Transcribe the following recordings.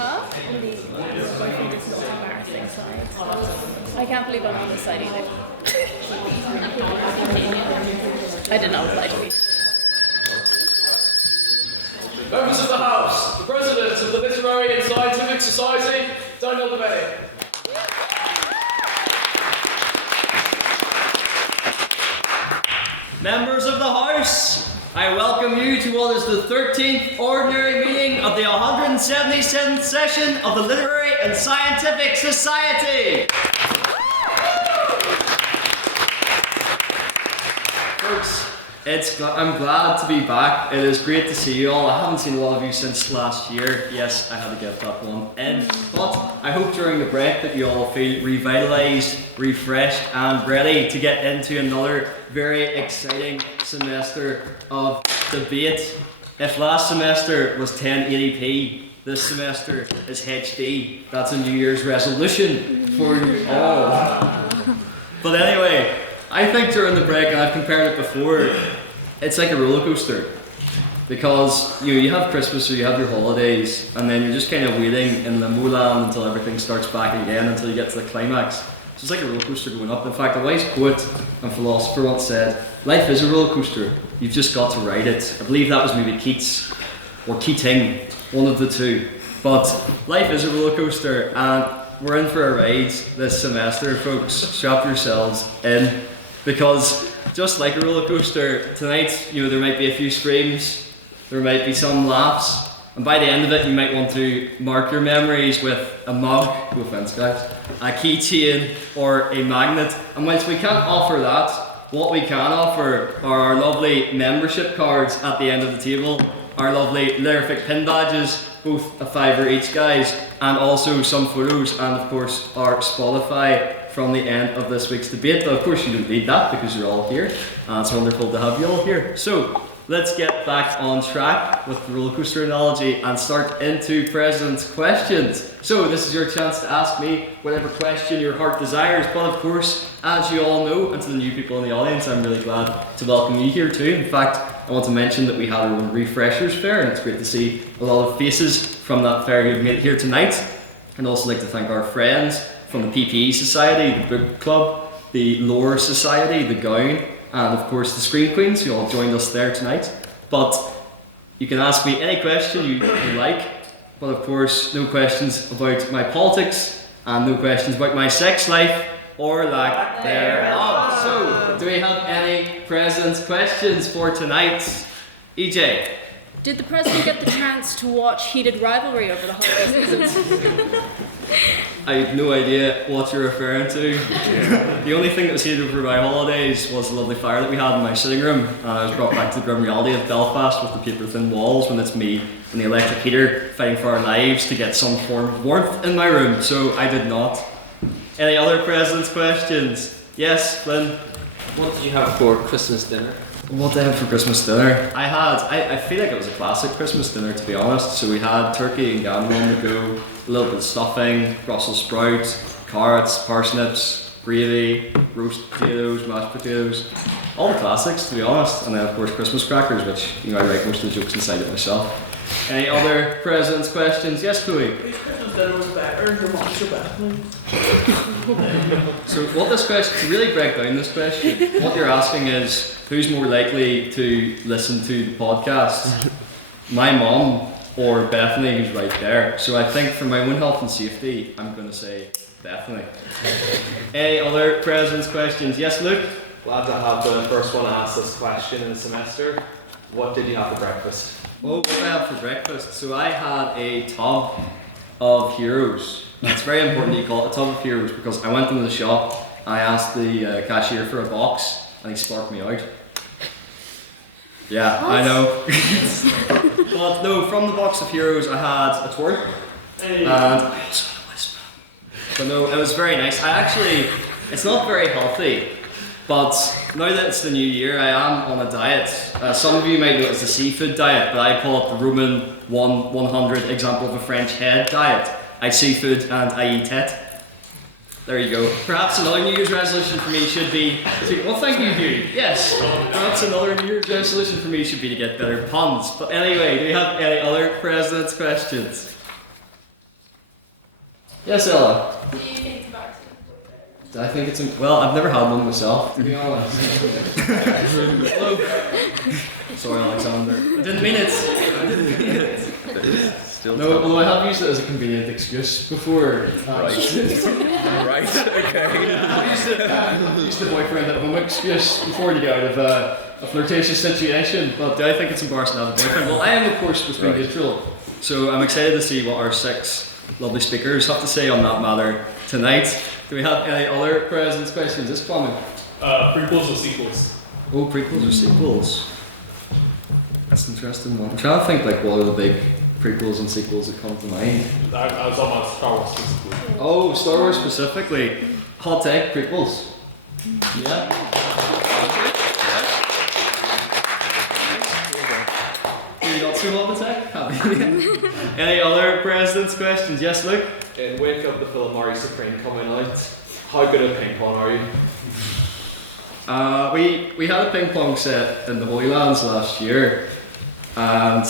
Huh? Only boyfriend is not embarrassing side. I can't believe I'm on this side either. I did not apply to me. Members of the House, the President of the Literary and Scientific Society, Daniel Bay. Members of the House, I welcome you to what is the 13th Ordinary Meeting of the 177th Session of the Literary and Scientific Society. Folks, I'm glad to be back. It is great to see you all. I haven't seen a lot of you since last year. Yes, I had to get that one in. But I hope during the break that you all feel revitalised, refreshed and ready to get into another very exciting semester of debate. If last semester was 1080p, this semester is HD. That's a New Year's resolution for you all. But anyway, I think during the break, and I've compared it before, it's like a roller coaster. Because you have Christmas or you have your holidays, and then you're just kind of waiting in limbo land until everything starts back again, until you get to the climax. So it's like a roller coaster going up. In fact, a wise poet and philosopher once said, life is a roller coaster, you've just got to ride it. I believe that was maybe Keats or Keating, one of the two. But life is a roller coaster, and we're in for a ride this semester, folks. Strap yourselves in, because just like a roller coaster, tonight, there might be a few screams, there might be some laughs, and by the end of it, you might want to mark your memories with a mug, no offence guys, a keychain or a magnet. And whilst we can't offer that, what we can offer are our lovely membership cards at the end of the table, our lovely Lerific pin badges, both a £5 each guys, and also some photos, and of course our Spotify from the end of this week's debate. But of course you don't need that because you're all here, and it's wonderful to have you all here. So let's get back on track with the roller coaster analogy and start into President's questions. So this is your chance to ask me whatever question your heart desires, but of course, as you all know, and to the new people in the audience, I'm really glad to welcome you here too. In fact, I want to mention that we had our own Refreshers Fair, and it's great to see a lot of faces from that fair who've made it here tonight. I'd also like to thank our friends from the PPE Society, the Book Club, the Lore Society, the Gown, and of course the Screen Queens who all joined us there tonight. But you can ask me any question you like, but of course no questions about my politics and no questions about my sex life or lack thereof. So, do we have any President's questions for tonight? EJ? Did the President get the chance to watch heated rivalry over the holiday season? I have no idea what you're referring to. The only thing that was heated over my holidays was the lovely fire that we had in my sitting room. I was brought back to the grim reality of Belfast with the paper thin walls when it's me and the electric heater fighting for our lives to get some form of warmth in my room, so I did not. Any other President's questions? Yes, Flynn? What did you have for Christmas dinner? What did I have for Christmas dinner? I feel like it was a classic Christmas dinner, to be honest. So we had turkey and gammon on the go, a little bit of stuffing, Brussels sprouts, carrots, parsnips, gravy, roast potatoes, mashed potatoes. All the classics, to be honest. And then of course Christmas crackers, which I write most of the jokes inside it myself. Any other President's questions? Yes, Chloe? Whose Christmas dinner was better? Your mom's or Bethany's? So what this question, to really break down this question, what you're asking is, who's more likely to listen to the podcast? My mom or Bethany, who's right there. So I think for my own health and safety, I'm going to say Bethany. Any other President's questions? Yes, Luke? Glad to have the first one ask this question in the semester. What did you have for breakfast? Oh, what did I have for breakfast? So I had a tub of heroes. It's very important that you call it a tub of heroes because I went into the shop, I asked the cashier for a box, and he sparked me out. Yeah, what? I know. But no, from the box of heroes I had a twerk, and I also had a whisper. But no, it was very nice. It's not very healthy, but now that it's the new year, I am on a diet. Some of you might know it as the seafood diet, but I call it the Roman 100 example of a French head diet. I seafood and I eat it. There you go. Perhaps another New Year's resolution for me should be well, thank you, Hugh. Yes. Perhaps another New Year's resolution for me should be to get better puns. But anyway, do we have any other President's questions? Yes, Ella. Do you think about it? I think it's well. I've never had one myself, to be honest. Hello. Sorry, Alexander. I didn't mean it. Still No, although I have used it as a convenient excuse before. Right. Right. Okay. I've used the boyfriend at home excuse before to get out of a flirtatious situation. But do I think it's embarrassing to have a boyfriend? Well, I am, of course, supposed to be neutral. So I'm excited to see what our 6 lovely speakers have to say on that matter tonight. Do we have any other presents questions? This comment. Prequels or sequels? Oh, prequels or sequels? That's an interesting one. I'm trying to think like what are the big prequels and sequels that come to mind. I was on my Star Wars specifically. Oh, Star Wars specifically. Hot take, prequels. Yeah. You got too hot to take? Any other president's questions? Yes, Luke? In wake of the film Mario Supreme coming out, how good at ping pong are you? We had a ping pong set in the Holy Lands last year, and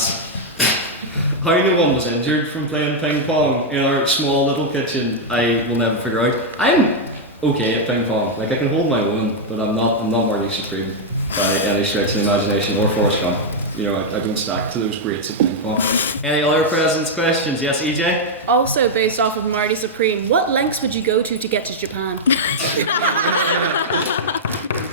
how no one was injured from playing ping pong in our small little kitchen, I will never figure out. I'm okay at ping pong, like I can hold my own, but I'm not Mario Supreme by any stretch of the imagination or Forrest Gump. You know, I don't stack to those greats at ping pong. Any other president's questions? Yes, EJ? Also, based off of Marty Supreme, what lengths would you go to get to Japan?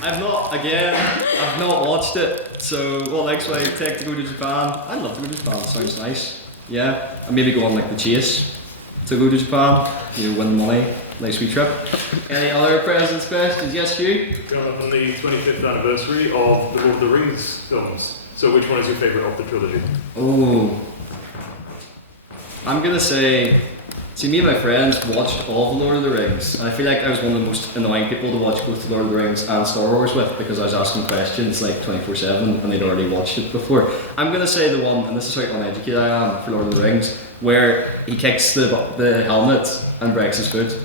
I've not watched it, so what lengths would I take to go to Japan? I'd love to go to Japan, sounds nice. Yeah, and maybe go on like the chase to go to Japan, you know, win money, nice wee trip. Any other president's questions? Yes, Hugh? Coming up on the 25th anniversary of the Lord of the Rings films. So which one is your favourite of the trilogy? Oh, I'm gonna say, see, me and my friends watched all of the Lord of the Rings, and I feel like I was one of the most annoying people to watch both the Lord of the Rings and Star Wars with, because I was asking questions like 24/7 and they'd already watched it before. I'm gonna say the one, and this is how uneducated I am for Lord of the Rings, where he kicks the helmet and breaks his foot.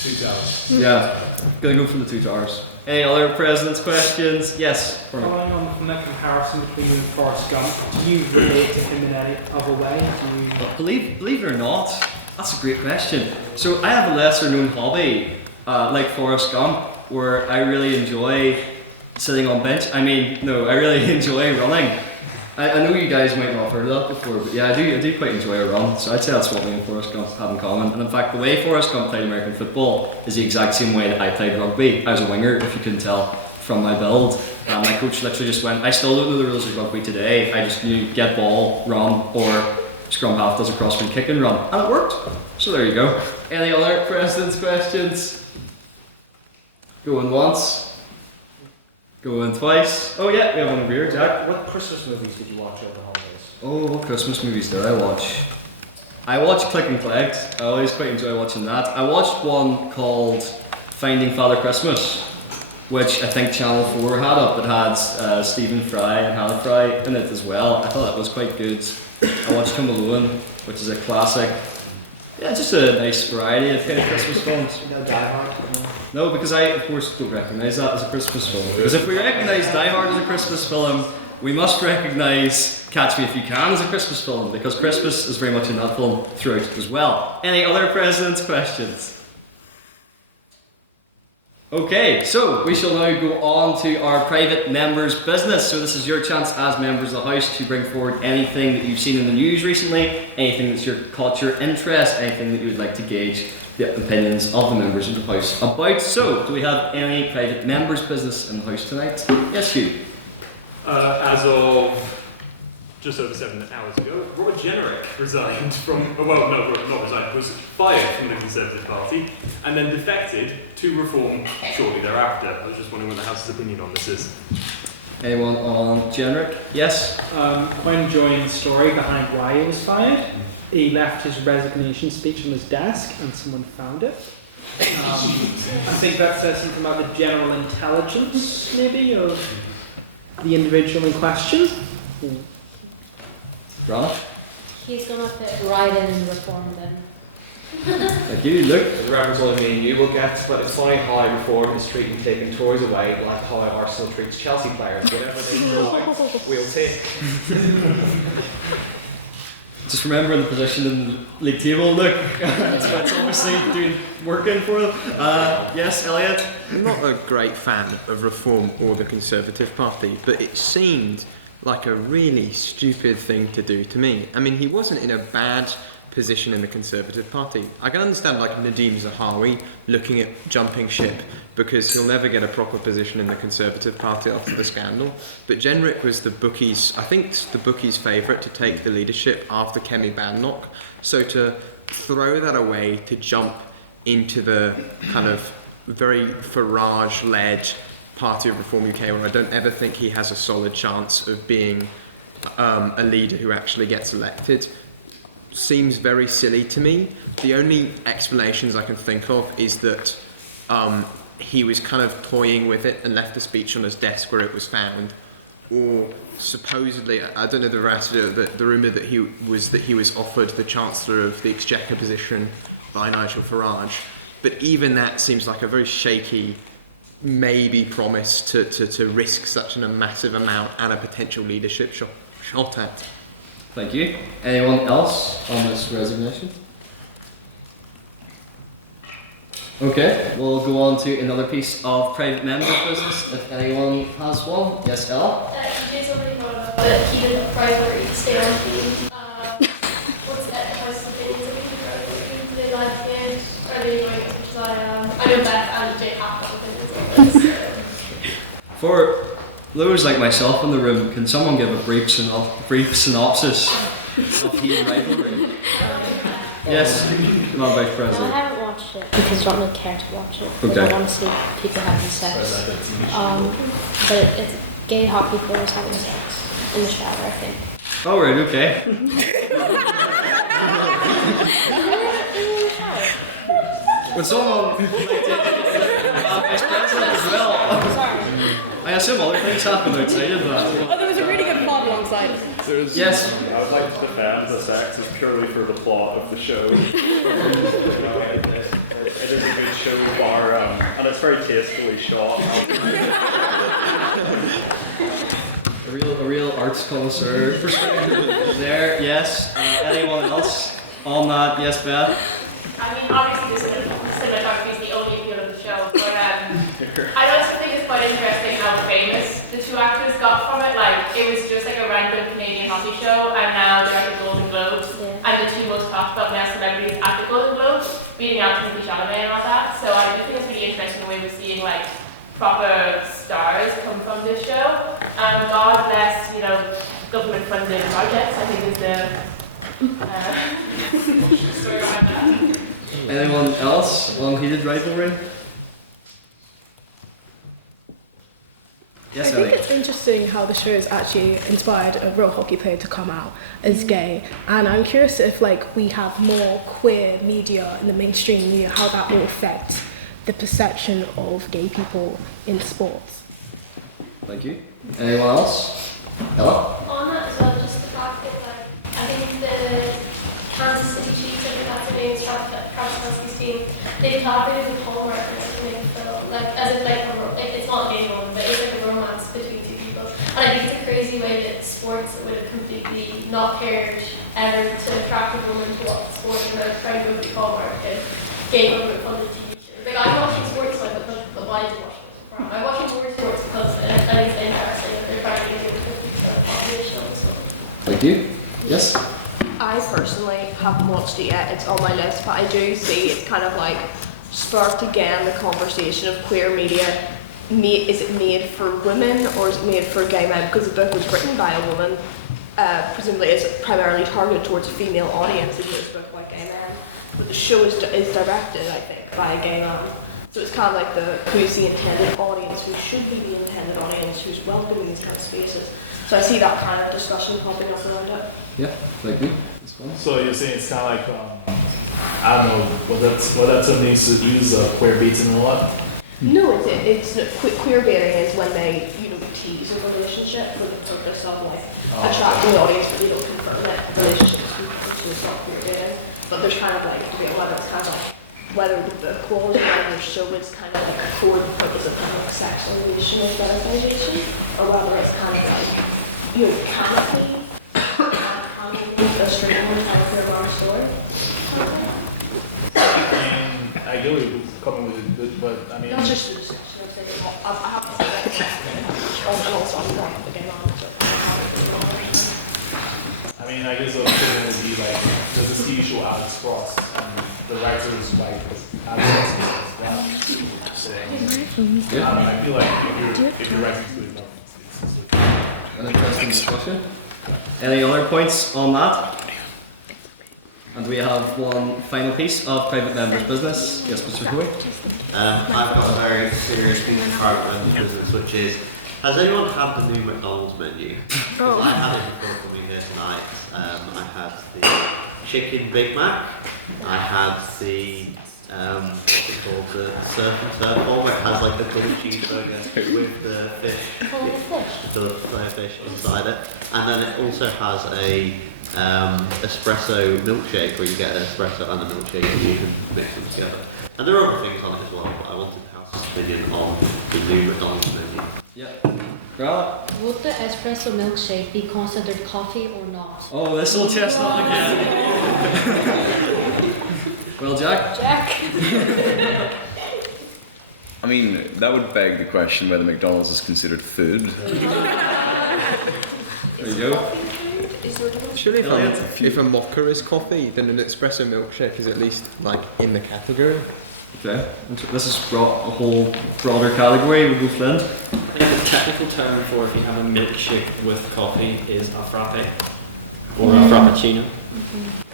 2 Towers. Yeah, gonna go for the 2 towers. Any other president's questions? Yes. Following on from that comparison between you and Forrest Gump, do you relate to him in any other way? Do you... Believe it or not, that's a great question. So I have a lesser known hobby, like Forrest Gump, where I really enjoy sitting on bench. I really enjoy running. I know you guys might not have heard of that before, but yeah, I do quite enjoy a run. So I'd say that's what me and Forrest Gump have in common. And in fact, the way Forrest Gump played American football is the exact same way that I played rugby. I was a winger, if you couldn't tell from my build. My coach literally just went, I still don't know the rules of rugby today. I just knew get ball, run, or scrum half does a crossfield kick and run. And it worked. So there you go. Any other president's questions? Going once. Going twice. Oh yeah, we have one over here, Jack. What Christmas movies did you watch over the holidays? Oh, what Christmas movies did I watch? I watched Click and Collect. I always quite enjoy watching that. I watched one called Finding Father Christmas, which I think Channel 4 had up. It had Stephen Fry and Hannah Fry in it as well. I thought that was quite good. I watched Home Alone, which is a classic. Yeah, just a nice variety of kind of Christmas films. You know, Die Hard? No, because I, of course, don't recognise that as a Christmas film. Because if we recognise Die Hard as a Christmas film, we must recognise Catch Me If You Can as a Christmas film, because Christmas is very much in that film throughout as well. Any other president's questions? Okay, so we shall now go on to our private members' business. So this is your chance as members of the house to bring forward anything that you've seen in the news recently, anything that's caught your interest, anything that you would like to gauge the opinions of the members of the house about. So, do we have any private members' business in the house tonight? Yes, Hugh. As of just over 7 hours ago, Robert Jenrick resigned from, not resigned, was fired from the Conservative Party and then defected to Reform shortly thereafter. I was just wondering what the House's opinion on this is. Anyone on Jenrick? Yes? Quite enjoying the story behind why he was fired. He left his resignation speech on his desk and someone found it. I think that says something about the general intelligence, maybe, of the individual in question. Rana? He's gonna fit right in Reform then. Thank you, Luke. The reference only me and you will get, but it's funny how Reform is treating taking Tories away like how Arsenal treats Chelsea players. Whatever they throw out, we'll take. just remembering the position in the league table. Look, it's obviously working for them. Yes, Elliot. I'm not a great fan of Reform or the Conservative Party, but it seemed like a really stupid thing to do to me. I mean, he wasn't in a bad position in the Conservative Party. I can understand like Nadeem Zahawi looking at jumping ship because he'll never get a proper position in the Conservative Party after the scandal. But Jenrick was the bookies' favourite to take the leadership after Kemi Badenoch. So to throw that away to jump into the kind of very Farage-led Party of Reform UK, where I don't ever think he has a solid chance of being a leader who actually gets elected, seems very silly to me. The only explanations I can think of is that he was kind of toying with it and left the speech on his desk where it was found, or supposedly, I don't know the veracity of the rumour that he was offered the Chancellor of the Exchequer position by Nigel Farage, but even that seems like a very shaky maybe promise to risk such a massive amount and a potential leadership shot at. Thank you. Anyone else on this resignation? Okay, we'll go on to another piece of private member's business, if anyone has one. Yes, Ella? You guys already brought up that he didn't privately stay on team. What's the House's opinions of him privately? Do they like it? Are they going as I am? I know Beth and Jay have no opinions on this. For those like myself in the room, can someone give a brief synopsis of Heat Rivalry? Yes, come on, Vice I President. haven't watched it because I don't really care to watch it. Okay. I don't want to see people having sex. But it's gay hockey players having sex in the shower, I think. Oh, right, okay. Would someone like to Vice President as well? Sorry. I assume other things happen outside of that. Oh, there was a really good plot alongside. Yes. I would like to defend the sex is purely for the plot of the show. It is a good show, and it's very tastefully shot. A real arts connoisseur perspective there. Yes. Anyone else on that? Yes, Beth. I mean, obviously the cinematography is the only appeal of the show, but I also think it's quite interesting how famous the two actors got from it. Like, it was just like a random Canadian hockey show, and now they're at the Golden Globes, and the two most talked about male celebrities at the Golden Globes, beating out Timothy Chalamet and all that. So I do think it's really interesting the way we're seeing like proper stars come from this show. And God bless, government-funded projects. I think is the story behind that. Anyone else on Heated Rivalry? Yes, I think it's interesting how the show has actually inspired a real hockey player to come out as gay, and I'm curious if we have more queer media in the mainstream media, how that will affect the perception of gay people in sports. Thank you. Anyone else? Ella? On that as well, just the fact that I think the Kansas City Chiefs, I think that's the name, Travis Kelce's team, they've collaborated with Hallmark to make a film, as if it's not a gay one, but it's like a romance between two people. And I think it's a crazy way that sports would have completely not cared ever to attract a woman to watch sport and they're trying to go to Hallmark and gay government funded TV shows. I'm watching sports but why do you watch it? I'm watching more sports because I think it's interesting that they're trying to get a 50% of the population on this one. Thank you. Yes? I personally haven't watched it yet, it's on my list, but I do see it's kind of sparked again the conversation of queer media. Is it made for women or is it made for gay men? Because the book was written by a woman, presumably it's primarily targeted towards a female audience, even though it's a book by gay men. But the show is directed, I think, by a gay man. So it's kind of who's the intended audience, who should be the intended audience, who's welcoming these kind of spaces. So I see that kind of discussion popping up around it. Yeah, thank you. So you're saying it's kind of I don't know, what that something to use queer baiting a lot? No, it's queer baiting is when they tease a relationship for the purpose of attracting the audience, but they don't confirm that relationships so it's not queer baiting. But there's kind of debate whether it's kind of whether the quality of the show is kind of for the purpose of sexualization or fetishization, or whether it's kind of can it be a street one out here around the store. Ideally, it would come with a good, but I mean. Not just the discussion, I'm saying, I have to say that. And also, I'm going up again on it. I mean, I guess the thing would be like, there's this TV show Alex Frost, and the writer's wife is Alex Frost. Saying, I feel like if you're writing to it, An interesting discussion. Any other points on that? And we have one final piece of private members' business. Yes, Mr. Coyle. I've got a very serious piece of private members' business, which is, has anyone had the new McDonald's menu? Oh. I had it before coming here tonight. I had the chicken Big Mac. I had the what's it called, the surf and turf one, where it has like a double cheeseburger with the fish, the fillet fish inside it, and then it also has a espresso milkshake where you get an espresso and a milkshake and you can mix them together. And there are other things on it as well, but I wanted the house's opinion on the new McDonald's menu. Yep. Right. Would the espresso milkshake be considered coffee or not? Oh, this old chestnut again. Well, Jack? I mean, that would beg the question whether McDonald's is considered food. There you go. Surely if a mocha is coffee, then an espresso milkshake is at least like in the category. Okay. This has brought a whole broader category. We'll go Flynn. I think the technical term for if you have a milkshake with coffee is a frappe or a frappuccino.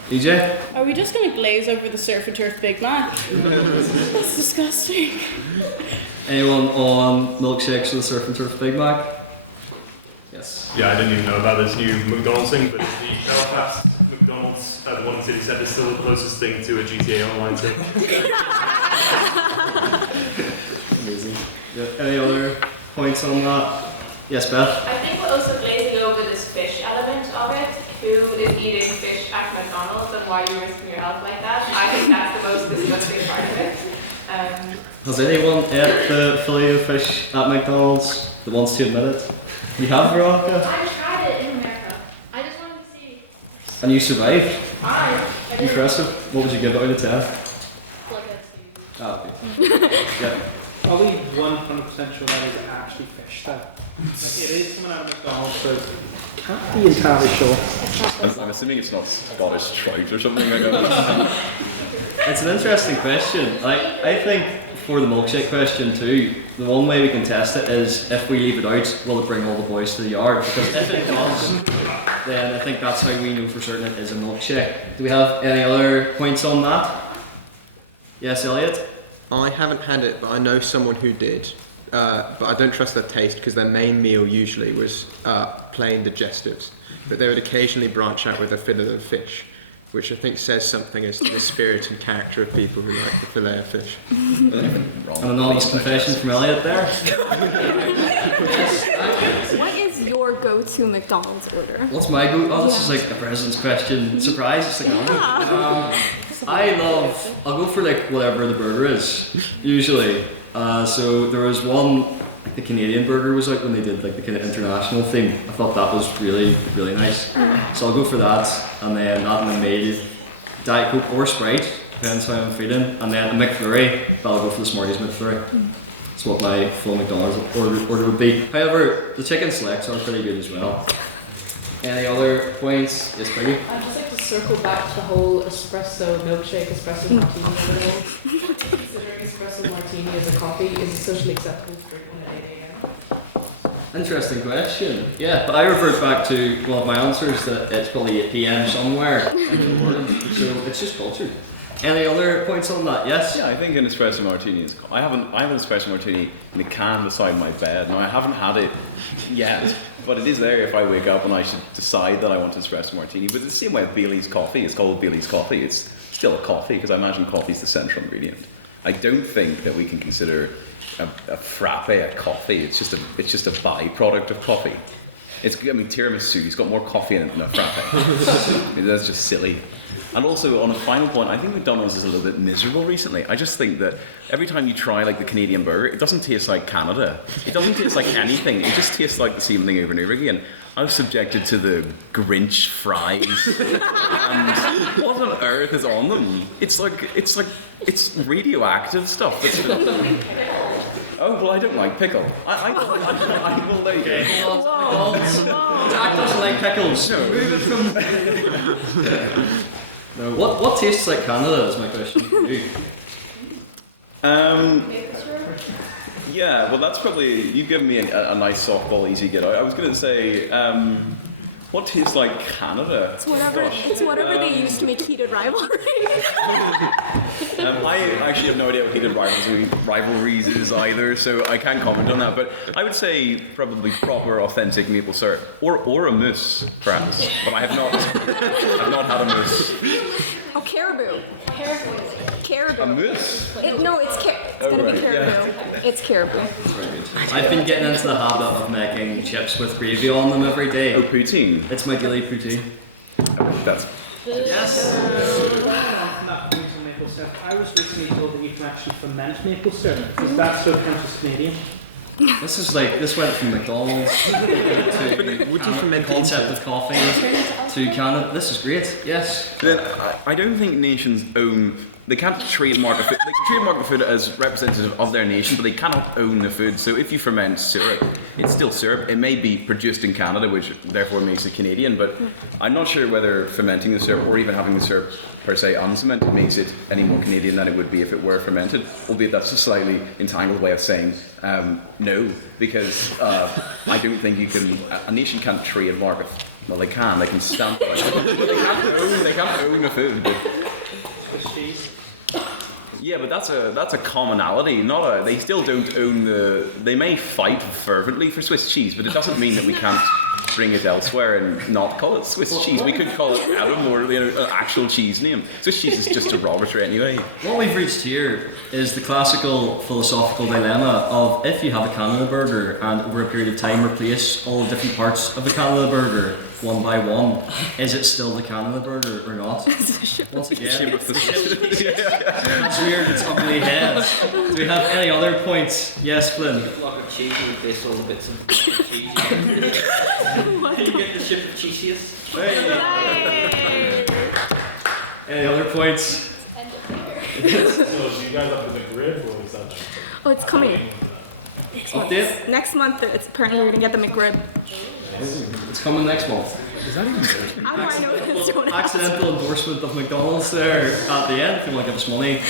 EJ? Are we just going to glaze over the surf and turf Big Mac? That's disgusting. Anyone on milkshakes with surf and turf Big Mac? Yes. Yeah, I didn't even know about this new McDonald's thing, but the Belfast McDonald's at the one in City Centre is still the closest thing to a GTA Online thing. Amazing. Yeah. Any other points on that? Yes, Beth? I think we're also glazing over this fish element of it. Who is eating fish at McDonald's and why are you risking your health like that? I think that's the most disgusting part of it. Has anyone ate the fillet of fish at McDonald's that wants to admit it? You have, Veronica? I tried it in America. I just wanted to see. And you survived? I did. Impressive. What would you give it out of 10? Like a 2. Ah, okay. Yeah. Are we 100% sure that is actually fish though? Like it is coming out of McDonald's, so can't be entirely sure. I'm assuming it's not Scottish trout or something. I don't know. It's an interesting question. I think for the milkshake question too, the one way we can test it is if we leave it out, will it bring all the boys to the yard? Because if it does, then I think that's how we know for certain it is a milkshake. Do we have any other points on that? Yes, Elliot? I haven't had it, but I know someone who did. But I don't trust their taste because their main meal usually was plain digestives. But they would occasionally branch out with a fillet of fish, which I think says something as to the spirit and character of people who like the fillet of fish. An anonymous confession from Elliot there. What is your go-to McDonald's order? What's my go? Oh, this is like a president's question. Surprise! It's like I'll go for like whatever the burger is, usually. So there was one, like the Canadian burger was out when they did like the kind of international thing. I thought that was really, really nice. So I'll go for that, and then that and the meal, Diet Coke or Sprite, depends how I'm feeling. And then a McFlurry, but I'll go for the Smarties McFlurry. That's what my full McDonald's order would be. However, the chicken selects are pretty good as well. Any other points? Yes, Peggy? I'd just like to circle back to the whole espresso milkshake, espresso martini. Considering espresso martini as a coffee is a socially acceptable drink at 8 a.m. Interesting question. Yeah, but I revert back to one of my answers that it's probably 8 p.m. somewhere in the morning, so it's just cultured. Any other points on that? Yes? Yeah, I think an espresso martini is... I have an espresso martini in a can beside my bed. Now, I haven't had it yet, but it is there if I wake up and I should decide that I want an espresso martini. But it's the same way with Bailey's coffee. It's called Bailey's coffee. It's still a coffee, because I imagine coffee is the central ingredient. I don't think that we can consider a frappe a coffee. It's just a byproduct of coffee. tiramisu. He's got more coffee in it than a frappe. That's just silly. And also, on a final point, I think McDonald's is a little bit miserable recently. I just think that every time you try like the Canadian burger, it doesn't taste like Canada. It doesn't taste like anything. It just tastes like the same thing over and over again. I was subjected to the Grinch fries. And what on earth is on them? It's radioactive stuff. Oh, well, I don't like pickle. I will like it. Jack doesn't like pickles. No. Move it from... No. What tastes like Canada is my question for you. Yeah, well, that's probably... You've given me a nice softball easy get. I was going to say... what tastes like Canada? It's whatever they use to make heated rivalry. I actually have no idea what heated rivalries is either, so I can't comment on that. But I would say probably proper, authentic maple syrup, or a mousse, perhaps. But I have not had a mousse. Oh, caribou. Caribou. A mousse? It's going to be caribou. Yeah. It's caribou. I've been getting into the habit of making chips with gravy on them every day. Oh, poutine. It's my daily poutine. That's... Yes. Maple syrup. I was recently told that you can actually ferment maple syrup. Does that still count as Canadian? This went from McDonald's to would you ferment the concept of coffee to Canada. This is great. Yes. I don't think nations own. They can't trademark a food. They can trademark the food as representative of their nation, but they cannot own the food. So if you ferment syrup, it's still syrup. It may be produced in Canada, which therefore makes it Canadian. But I'm not sure whether fermenting the syrup or even having the syrup per se unfermented makes it any more Canadian than it would be if it were fermented. Albeit that's a slightly entangled way of saying no, because I don't think you can. A nation can't trademark it. Well, they can. They can stamp it. They can't own a food. Swiss cheese. Yeah, but that's a commonality, not a. They still don't own the. They may fight fervently for Swiss cheese, but it doesn't mean that we can't bring it elsewhere and not call it Swiss cheese. We could call it Adam or an actual cheese name. Swiss cheese is just derogatory anyway. What we've reached here is the classical philosophical dilemma of if you have a Canada burger and over a period of time replace all the different parts of the Canada burger one by one, is it still the Canada burger or not? Once again, that's weird, it's ugly head. Do we have any other points? Yes, Flynn. A block of cheese and replace all the bits of cheese. You get the ship of cheesiest. Any other points? So do you guys have the McRib or is that? Oh, it's coming. Update? Next month, it's apparently we're going to get the McRib. It's coming next month. Is that even good? How do I know this? Don't ask. Accidental endorsement of McDonald's there at the end. If you want to give us money,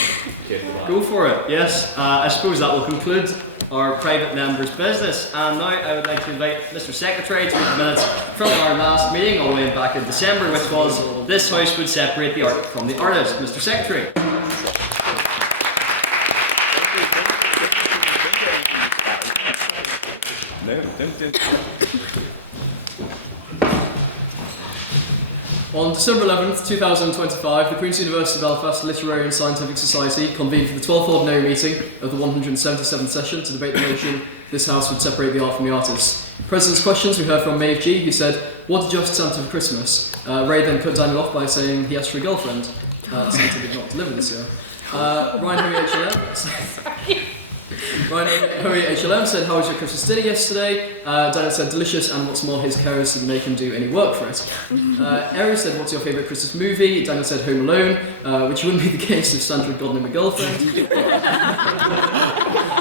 go for it. Yes, I suppose that will conclude our private members' business. And now I would like to invite Mr. Secretary to read the minutes from our last meeting all the way back in December, which was this house would separate the art from the artist. Mr. Secretary. No, don't. On December 11th, 2025, the Queen's University Belfast Literary and Scientific Society convened for the 12th ordinary meeting of the 177th session to debate the motion this house would separate the art from the artist. President's questions we heard from Maeve G, who said, "What did you ask Santa for Christmas?" Ray then cut Daniel off by saying he asked for a girlfriend. Santa did not deliver this year. Ryan Henry HLM said, "How was your Christmas dinner yesterday?" Daniel said, "Delicious, and what's more, his carers didn't make him do any work for it." Eric said, "What's your favourite Christmas movie?" Daniel said, "Home Alone," which wouldn't be the case if Santa had gotten him a girlfriend.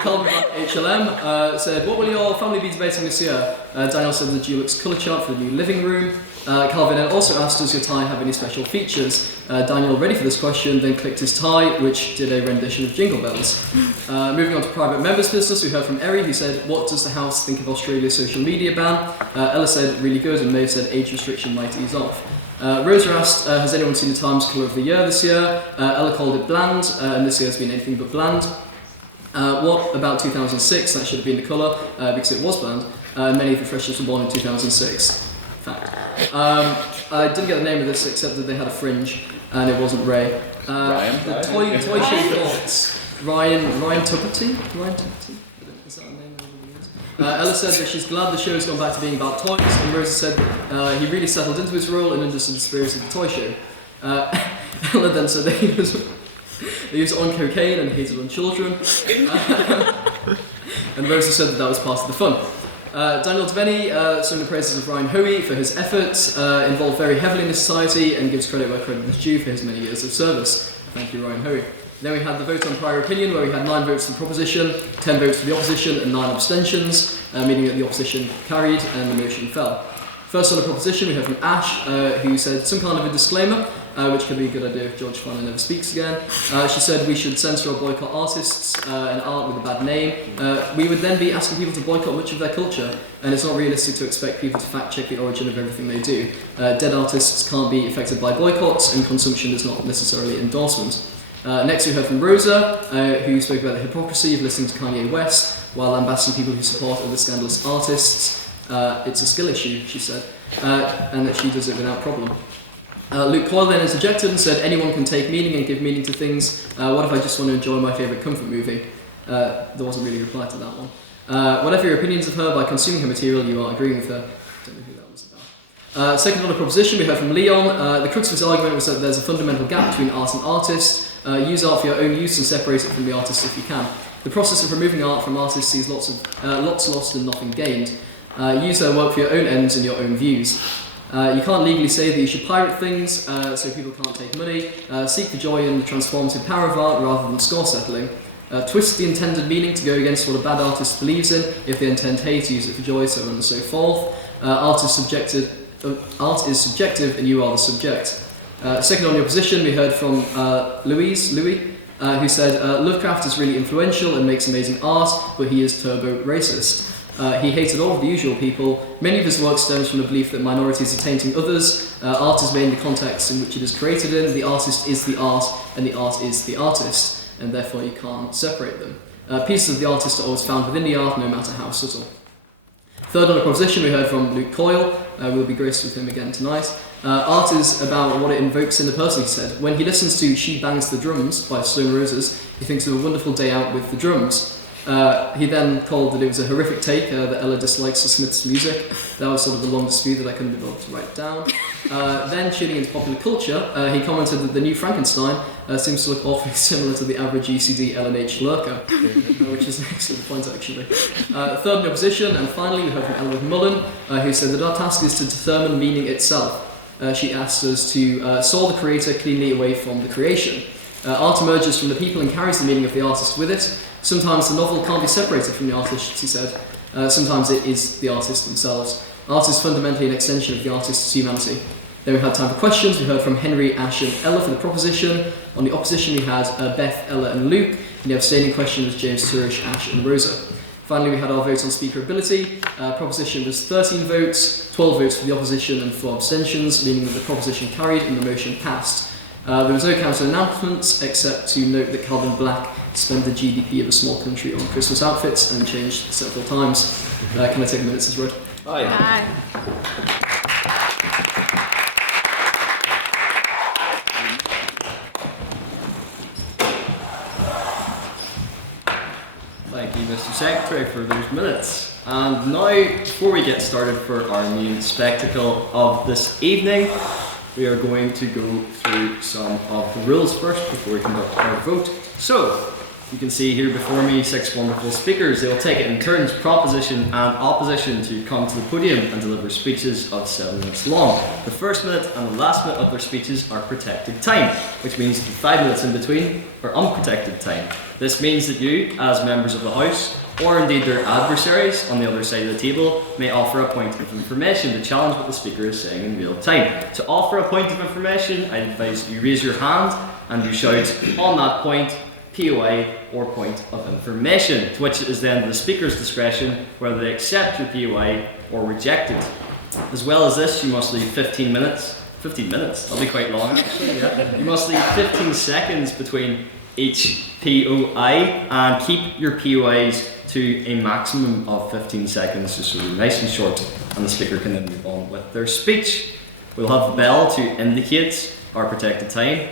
Calvin HLM said, "What will your family be debating this year?" Daniel said the Dulux colour chart for the new living room. Calvin also asked, "Does your tie have any special features?" Daniel, ready for this question, then clicked his tie, which did a rendition of Jingle Bells. Moving on to private members' business, we heard from Eri, who said, "What does the House think of Australia's social media ban?" Ella said, "Really good," and Maeve said, "Age restriction might ease off." Rosa asked, "Has anyone seen the Times Colour of the Year this year?" Ella called it bland, and this year has been anything but bland. What about 2006? That should have been the colour, because it was bland. Many of the freshers were born in 2006. Fact. I didn't get the name of this except that they had a fringe, and it wasn't Ray. The toy shaped box. Ryan Tuppety? Is that a name? Ella said that she's glad the show's gone back to being about toys, and Rosa said that he really settled into his role and understood the spirit of the toy show. Ella then said that he was on cocaine and hated on children. And Rosa said that was part of the fun. Daniel Devaney sung the praises of Ryan Hoey for his efforts, involved very heavily in the society, and gives credit where credit is due for his many years of service. Thank you, Ryan Hoey. Then we had the vote on prior opinion, where we had 9 votes for the proposition, 10 votes for the opposition, and 9 abstentions, meaning that the opposition carried and the motion fell. First on the proposition, we heard from Ash, who said some kind of a disclaimer, which could be a good idea if George finally never speaks again. She said we should censor or boycott artists and art with a bad name. We would then be asking people to boycott much of their culture, and it's not realistic to expect people to fact check the origin of everything they do. Dead artists can't be affected by boycotts, and consumption is not necessarily endorsement. Next we heard from Rosa, who spoke about the hypocrisy of listening to Kanye West while lambasting people who support other scandalous artists. It's a skill issue, she said, and that she does it without problem. Luke Coyle then interjected and said anyone can take meaning and give meaning to things. What if I just want to enjoy my favourite comfort movie? There wasn't really a reply to that one. Whatever your opinions of her, by consuming her material you are agreeing with her. Don't know who that was about. Second on the proposition we heard from Leon. The crux of his argument was that there's a fundamental gap between art and artist. Use art for your own use and separate it from the artist if you can. The process of removing art from artists sees lots lost and nothing gained. Use their work for your own ends and your own views. You can't legally say that you should pirate things so people can't take money. Seek the joy in the transformative power of art rather than score settling. Twist the intended meaning to go against what a bad artist believes in. If they intend hate, use it for joy, so on and so forth. Art is subjective and you are the subject. Second on your position, we heard from Louis, who said Lovecraft is really influential and makes amazing art, but he is turbo racist. He hated all of the usual people. Many of his work stems from the belief that minorities are tainting others. Art is made in the context in which it is created in. The artist is the art, and the art is the artist, and therefore you can't separate them. Pieces of the artist are always found within the art, no matter how subtle. Third on the proposition, we heard from Luke Coyle. We'll be graced with him again tonight. Art is about what it invokes in the person, he said. When he listens to She Bangs the Drums by Stone Roses, he thinks of a wonderful day out with the drums. He then called that it was a horrific take, that Ella dislikes the Smiths' music. That was sort of the long dispute that I couldn't be bothered to write down. Then, tuning into popular culture, he commented that the new Frankenstein seems to look awfully similar to the average UCD LNH lurker, which is an excellent point, actually. Third in opposition, and finally, we heard from Ella Mullen, who said that our task is to determine meaning itself. She asked us to saw the creator cleanly away from the creation. Art emerges from the people and carries the meaning of the artist with it. Sometimes the novel can't be separated from the artist, she said. Sometimes it is the artists themselves. Art is fundamentally an extension of the artist's humanity. Then we had time for questions. We heard from Henry, Ash and Ella for the proposition. On the opposition we had Beth, Ella and Luke. And the abstaining question was James, Turish, Ash and Rosa. Finally we had our vote on speakerability. Proposition was 13 votes, 12 votes for the opposition and 4 abstentions, meaning that the proposition carried and the motion passed. There was no council announcements except to note that Calvin Black spent the GDP of a small country on Christmas outfits and changed several times. Can I take a minute as read? Aye. Thank you, Mr. Secretary, for those minutes. And now, before we get started for our main spectacle of this evening, we are going to go through some of the rules first before we conduct our vote. So, you can see here before me 6 wonderful speakers. They will take it in turns, proposition and opposition, to come to the podium and deliver speeches of 7 minutes long. The first minute and the last minute of their speeches are protected time, which means the 5 minutes in between are unprotected time. This means that you, as members of the House, or indeed their adversaries on the other side of the table, may offer a point of information to challenge what the speaker is saying in real time. To offer a point of information, I advise you raise your hand and you shout on that point, POI or point of information, to which it is then the speaker's discretion whether they accept your POI or reject it. As well as this, you must leave 15 minutes. 15 minutes? That'll be quite long actually, yeah. You must leave 15 seconds between each POI and keep your POIs to a maximum of 15 seconds, just so they're nice and short, and the speaker can then move on with their speech. We'll have a bell to indicate our protected time.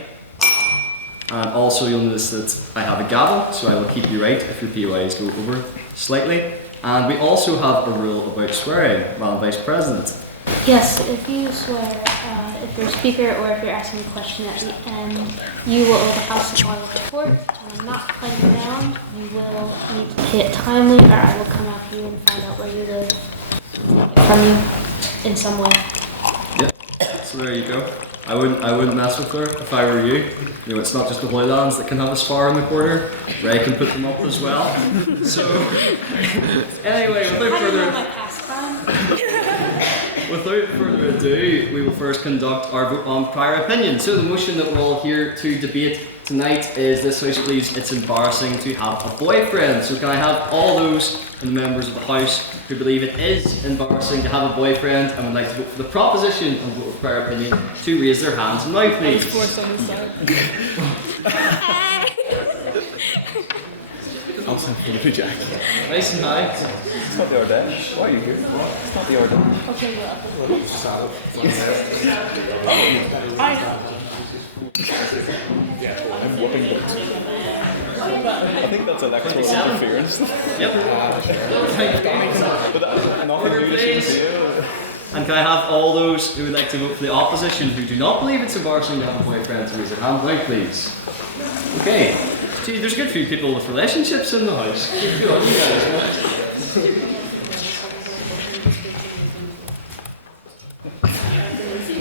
And also you'll notice that I have a gavel, so I will keep you right if your POIs go over slightly. And we also have a rule about swearing, Madam Vice President. Yes, if you swear, if you're a speaker or if you're asking a question at the end, you will owe the House a bottle of port. And I'm not playing around. You will need to pay it timely, or I will come after you and find out where you live from you in some way. Yep. So there you go. I wouldn't mess with her if I were you. You know, it's not just the Hoylands that can have a spar in the corner. Ray can put them up as well. So anyway, without further ado, we will first conduct our vote on prior opinion. So the motion that we're all here to debate tonight is this House believes it's embarrassing to have a boyfriend. So can I have all those members of the House who believe it is embarrassing to have a boyfriend and would like to vote for the proposition and vote with prior opinion to raise their hands now, please. I'll send for the Jack. Nice and high. It's not the order. Why are you here? It's not the order. Okay, I'm whooping them. I think that's electoral interference. Yep. Order, please. And can I have all those who would like to vote for the opposition who do not believe it's embarrassing to have a boyfriend to raise their hand now, please? Okay. Gee, there's a good few people with relationships in the House. Good on you guys.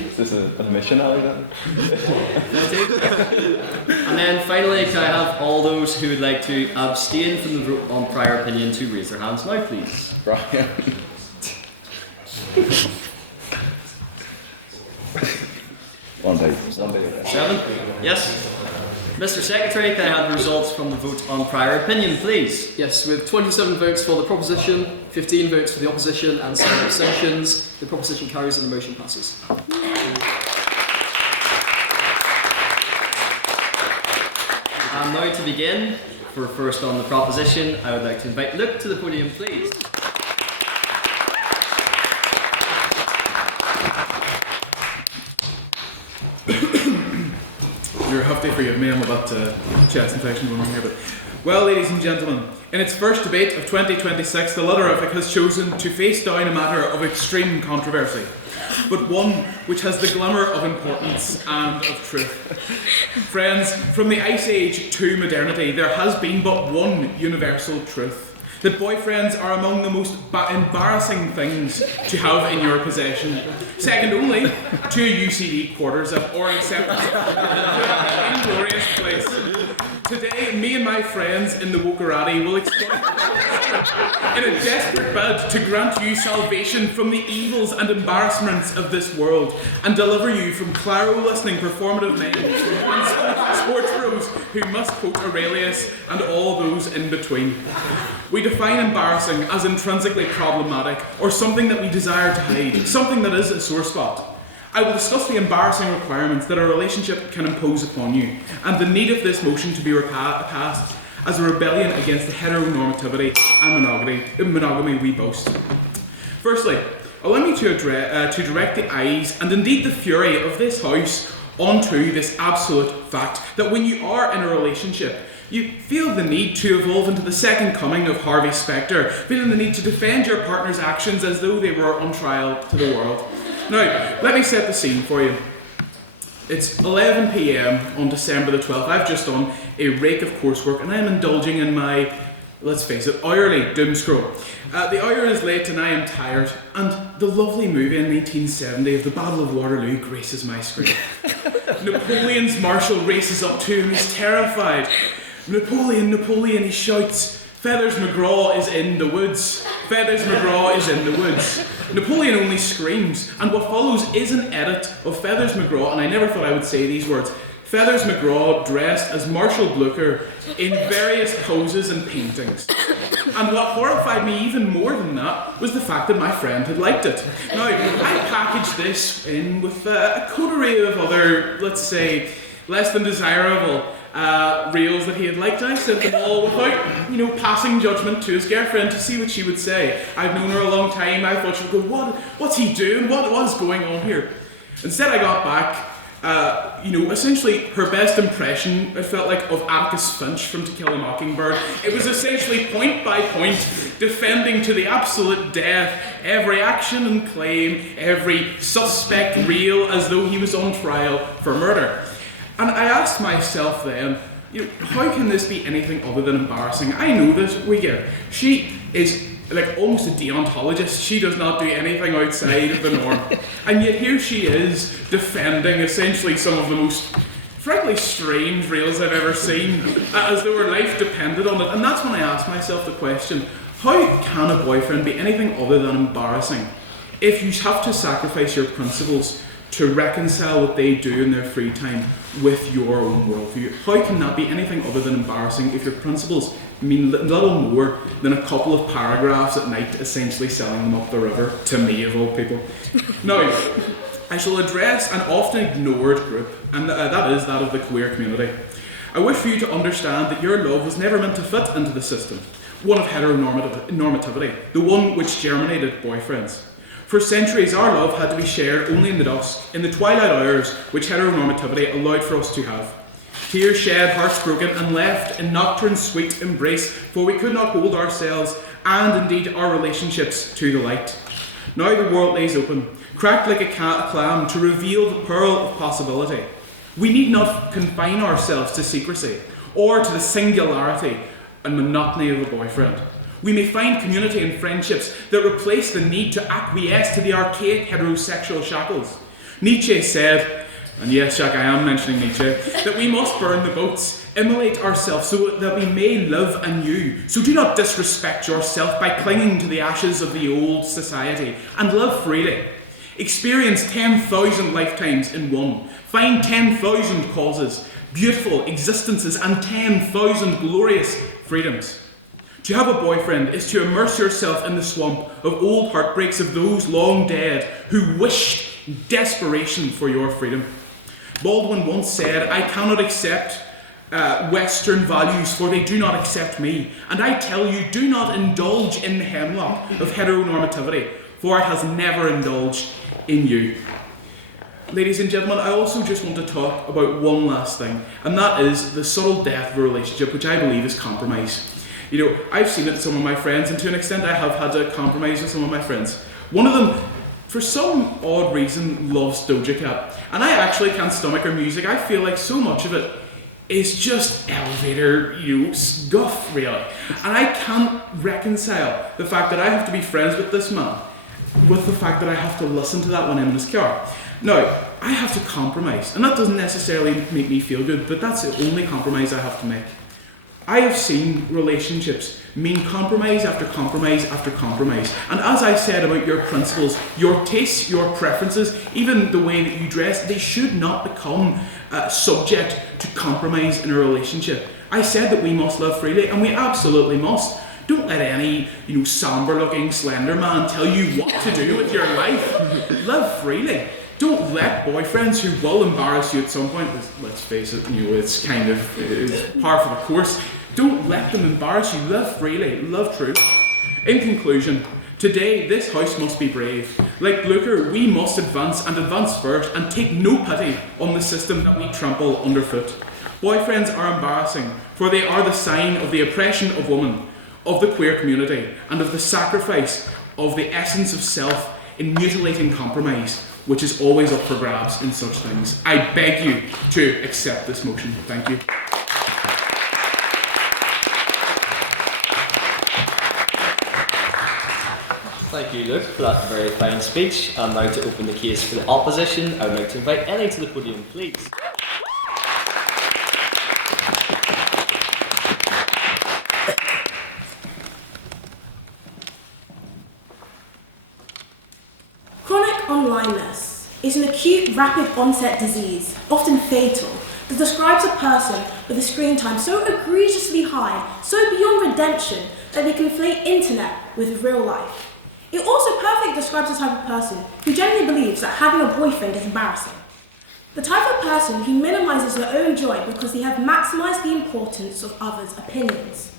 Is this an admission, Alexander? And then finally, can I have all those who would like to abstain from the vote on prior opinion to raise their hands now, please? Brian. One day. 7? Yes. Mr. Secretary, can I have the results from the vote on prior opinion, please? Yes, with 27 votes for the proposition, 15 votes for the opposition, and 7 abstentions, the proposition carries and the motion passes. And now to begin, for first on the proposition, I would like to invite Luke to the podium, please. You're have to forgive me, I'm about chest infection going on here, but well, ladies and gentlemen, in its first debate of 2026, the Ludderific has chosen to face down a matter of extreme controversy, but one which has the glamour of importance and of truth. Friends, from the Ice Age to modernity, there has been but one universal truth: that boyfriends are among the most embarrassing things to have in your possession, second only to a UCD quarters or an acceptance inglorious place. Today, me and my friends in the Wokarati will exploit in a desperate bid to grant you salvation from the evils and embarrassments of this world and deliver you from claro-listening performative men and sports bros who must quote Aurelius and all those in between. We define embarrassing as intrinsically problematic or something that we desire to hide, something that is a sore spot. I will discuss the embarrassing requirements that a relationship can impose upon you and the need of this motion to be passed as a rebellion against the heteronormativity and monogamy we boast. Firstly, allow me to direct the eyes and indeed the fury of this House onto this absolute fact that when you are in a relationship, you feel the need to evolve into the second coming of Harvey Specter, feeling the need to defend your partner's actions as though they were on trial to the world. Now, let me set the scene for you. It's 11 p.m. on December the 12th. I've just done a rake of coursework and I'm indulging in my, let's face it, hourly doom scroll. The hour is late and I am tired, and the lovely movie in 1970 of the Battle of Waterloo graces my screen. Napoleon's marshal races up to him, he's terrified. Napoleon, he shouts, "Feathers McGraw is in the woods. Feathers McGraw is in the woods." Napoleon only screams, and what follows is an edit of Feathers McGraw, and I never thought I would say these words, Feathers McGraw dressed as Marshal Blucher in various poses and paintings. And what horrified me even more than that was the fact that my friend had liked it. Now, I packaged this in with a coterie of other, let's say, less than desirable reels that he had liked, and I sent them all without, passing judgment to his girlfriend to see what she would say. I've known her a long time, I thought she would go, what's he doing? What is going on here? Instead I got back essentially her best impression, it felt like, of Atticus Finch from To Kill a Mockingbird. It was essentially point by point defending to the absolute death every action and claim, every suspect real as though he was on trial for murder. And I asked myself then, how can this be anything other than embarrassing? I know this, she is like almost a deontologist. She does not do anything outside of the norm. And yet here she is defending essentially some of the most, frankly, strange reels I've ever seen, as though her life depended on it. And that's when I asked myself the question, how can a boyfriend be anything other than embarrassing if you have to sacrifice your principles to reconcile what they do in their free time with your own worldview? How can that be anything other than embarrassing if your principles mean little more than a couple of paragraphs at night essentially selling them up the river, to me of all people? Now, I shall address an often ignored group, and that is that of the queer community. I wish for you to understand that your love was never meant to fit into the system, one of heteronormativity, the one which germinated boyfriends. For centuries, our love had to be shared only in the dusk, in the twilight hours which heteronormativity allowed for us to have. Tears shed, hearts broken, and left in nocturne sweet embrace, for we could not hold ourselves, and indeed our relationships, to the light. Now the world lays open, cracked like a clam, to reveal the pearl of possibility. We need not confine ourselves to secrecy, or to the singularity and monotony of a boyfriend. We may find community and friendships that replace the need to acquiesce to the archaic heterosexual shackles. Nietzsche said, and yes, Jack, I am mentioning Nietzsche, that we must burn the boats, immolate ourselves so that we may live anew. So do not disrespect yourself by clinging to the ashes of the old society, and live freely. Experience 10,000 lifetimes in one. Find 10,000 causes, beautiful existences, and 10,000 glorious freedoms. To have a boyfriend is to immerse yourself in the swamp of old heartbreaks of those long dead who wished desperation for your freedom. Baldwin once said, I cannot accept Western values, for they do not accept me. And I tell you, do not indulge in the hemlock of heteronormativity, for it has never indulged in you. Ladies and gentlemen, I also just want to talk about one last thing, and that is the subtle death of a relationship, which I believe is compromise. I've seen it in some of my friends, and to an extent I have had to compromise with some of my friends. One of them, for some odd reason, loves Doja Cat, and I actually can't stomach her music. I feel like so much of it is just elevator, guff, really. And I can't reconcile the fact that I have to be friends with this man with the fact that I have to listen to that when I'm in his car. Now, I have to compromise, and that doesn't necessarily make me feel good, but that's the only compromise I have to make. I have seen relationships mean compromise after compromise after compromise. And as I said about your principles, your tastes, your preferences, even the way that you dress, they should not become subject to compromise in a relationship. I said that we must love freely, and we absolutely must. Don't let any, somber-looking slender man tell you what to do with your life. Love freely. Don't let boyfriends who will embarrass you at some point, let's face it, it's kind of par for the course. Don't let them embarrass you. Love freely. Love truth. In conclusion, today this house must be brave. Like Blucher, we must advance and advance first and take no pity on the system that we trample underfoot. Boyfriends are embarrassing, for they are the sign of the oppression of women, of the queer community, and of the sacrifice of the essence of self in mutilating compromise, which is always up for grabs in such things. I beg you to accept this motion. Thank you. Thank you, Luke, for that very fine speech. And now to open the case for the opposition, I would like to invite Elliot to the podium, please. Chronic onlineness is an acute, rapid onset disease, often fatal, that describes a person with a screen time so egregiously high, so beyond redemption, that they conflate internet with real life. It also perfectly describes the type of person who generally believes that having a boyfriend is embarrassing. The type of person who minimises their own joy because they have maximised the importance of others' opinions.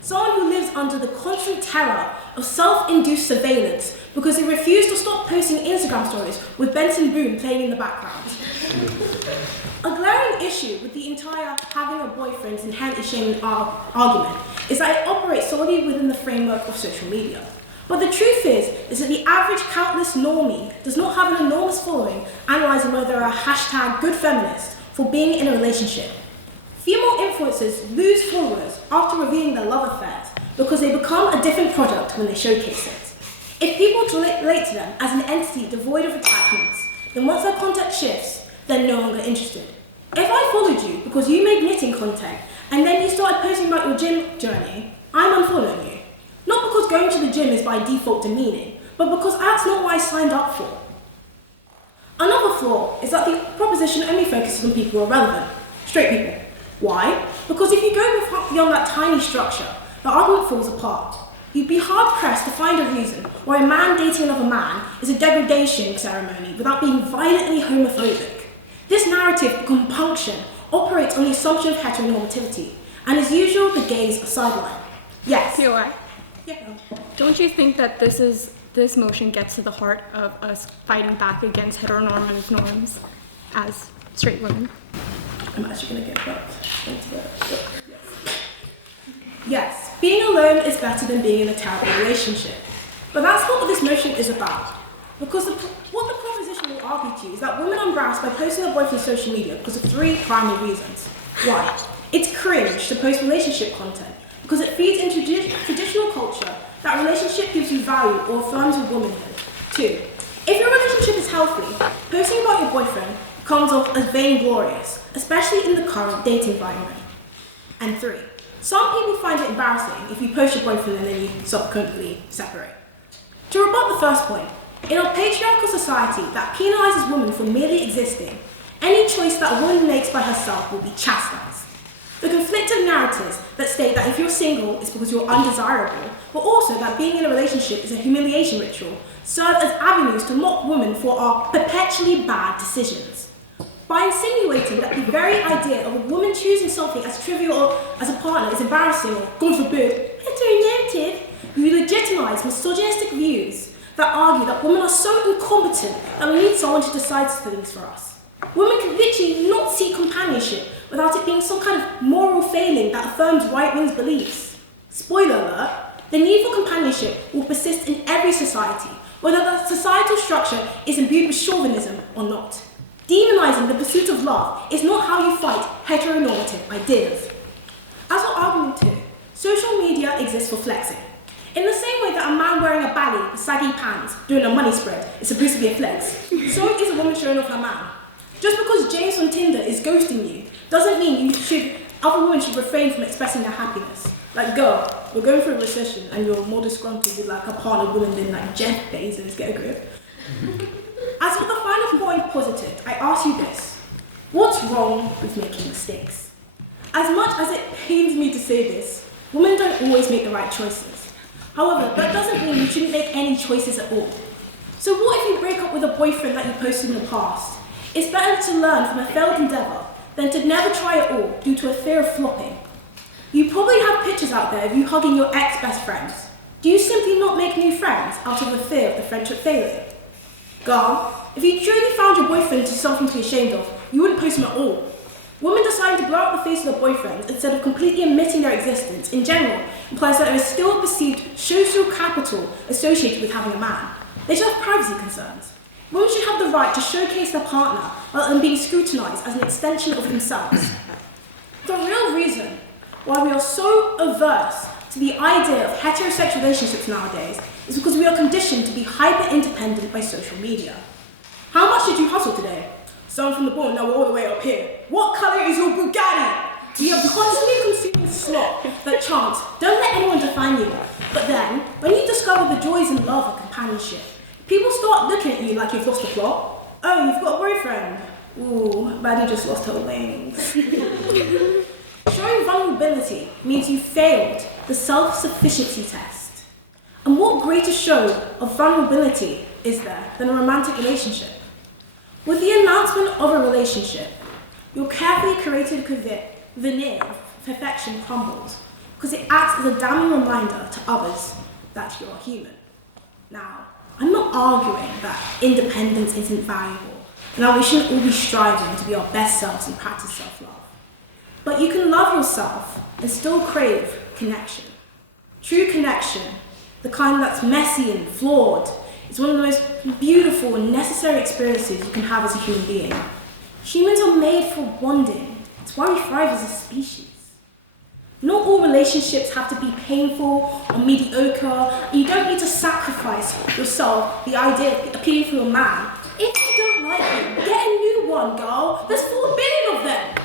Someone who lives under the constant terror of self-induced surveillance because they refuse to stop posting Instagram stories with Benson Boone playing in the background. A glaring issue with the entire having a boyfriend is inherently shaming argument is that it operates solely within the framework of social media. But the truth is that the average countless normie does not have an enormous following analysing whether they're a hashtag good feminist for being in a relationship. Female influencers lose followers after revealing their love affairs because they become a different product when they showcase it. If people relate to them as an entity devoid of attachments, then once their contact shifts, they're no longer interested. If I followed you because you made knitting content and then you started posting about your gym journey, I'm unfollowing you. Not because going to the gym is by default demeaning, but because that's not what I signed up for. Another flaw is that the proposition only focuses on people who are relevant, straight people. Why? Because if you go beyond that tiny structure, the argument falls apart. You'd be hard-pressed to find a reason why a man dating another man is a degradation ceremony without being violently homophobic. This narrative of compunction operates on the assumption of heteronormativity, and as usual, the gays are sidelined. Yes? You know why? Yeah. Don't you think that this motion gets to the heart of us fighting back against heteronormative norms as straight women? I'm actually going to get back into that. Yes, being alone is better than being in a terrible relationship. But that's not what this motion is about. Because what the proposition will argue to you is that women are embarrassed by posting their boyfriend on social media because of three primary reasons. One, it's cringe to post relationship content because it feeds into traditional culture that relationship gives you value or affirms your womanhood. Two, if your relationship is healthy, posting about your boyfriend comes off as vainglorious, especially in the current dating environment. And three, some people find it embarrassing if you post your boyfriend and then you subsequently separate. To rebut the first point, in a patriarchal society that penalises women for merely existing, any choice that a woman makes by herself will be chastised. The conflicting narratives that state that if you're single, it's because you're undesirable, but also that being in a relationship is a humiliation ritual, serve as avenues to mock women for our perpetually bad decisions. By insinuating that the very idea of a woman choosing something as trivial as a partner is embarrassing or, God forbid, heteronormative, you legitimise misogynistic views that argue that women are so incompetent that we need someone to decide things for us. Women can literally not seek companionship without it being some kind of moral failing that affirms right-wing beliefs. Spoiler alert, the need for companionship will persist in every society, whether the societal structure is imbued with chauvinism or not. Demonising the pursuit of love is not how you fight heteronormative ideas. As for argument 2, social media exists for flexing. In the same way that a man wearing a ballet with saggy pants doing a money spread is supposed to be a flex, so is a woman showing off her man. Just because James on Tinder is ghosting you doesn't mean other women should refrain from expressing their happiness. Like, girl, we're going through a recession and you're more disgruntled with like a partner woman than like Jeff Bezos, get a grip. As for the final point posited, I ask you this. What's wrong with making mistakes? As much as it pains me to say this, women don't always make the right choices. However, that doesn't mean you shouldn't make any choices at all. So what if you break up with a boyfriend that you posted in the past? It's better to learn from a failed endeavour than to never try at all due to a fear of flopping. You probably have pictures out there of you hugging your ex-best friends. Do you simply not make new friends out of the fear of the friendship failing? Girl, if you truly found your boyfriend to something to be ashamed of, you wouldn't post him at all. Women deciding to blow up the face of their boyfriends instead of completely omitting their existence in general implies that there is still a perceived social capital associated with having a man. They should have privacy concerns. Women should have the right to showcase their partner rather than being scrutinised as an extension of themselves. The real reason why we are so averse to the idea of heterosexual relationships nowadays is because we are conditioned to be hyper-independent by social media. How much did you hustle today? Some from the bottom, now we're all the way up here. What colour is your Bugatti? We are constantly consuming slop that chants, don't let anyone define you. But then, when you discover the joys and love of companionship, people start looking at you like you've lost the plot. Oh, you've got a boyfriend. Ooh, Maddie just lost her wings. Showing vulnerability means you failed the self-sufficiency test. And what greater show of vulnerability is there than a romantic relationship? With the announcement of a relationship, your carefully curated veneer of perfection crumbles because it acts as a damning reminder to others that you are human. Now, I'm not arguing that independence isn't valuable, and that we shouldn't all be striving to be our best selves and practice self-love. But you can love yourself and still crave connection. True connection, the kind that's messy and flawed, is one of the most beautiful and necessary experiences you can have as a human being. Humans are made for bonding. It's why we thrive as a species. Not all relationships have to be painful or mediocre. You don't need to sacrifice yourself, the idea of appealing for a man. If you don't like him, get a new one, girl. There's 4 billion of them.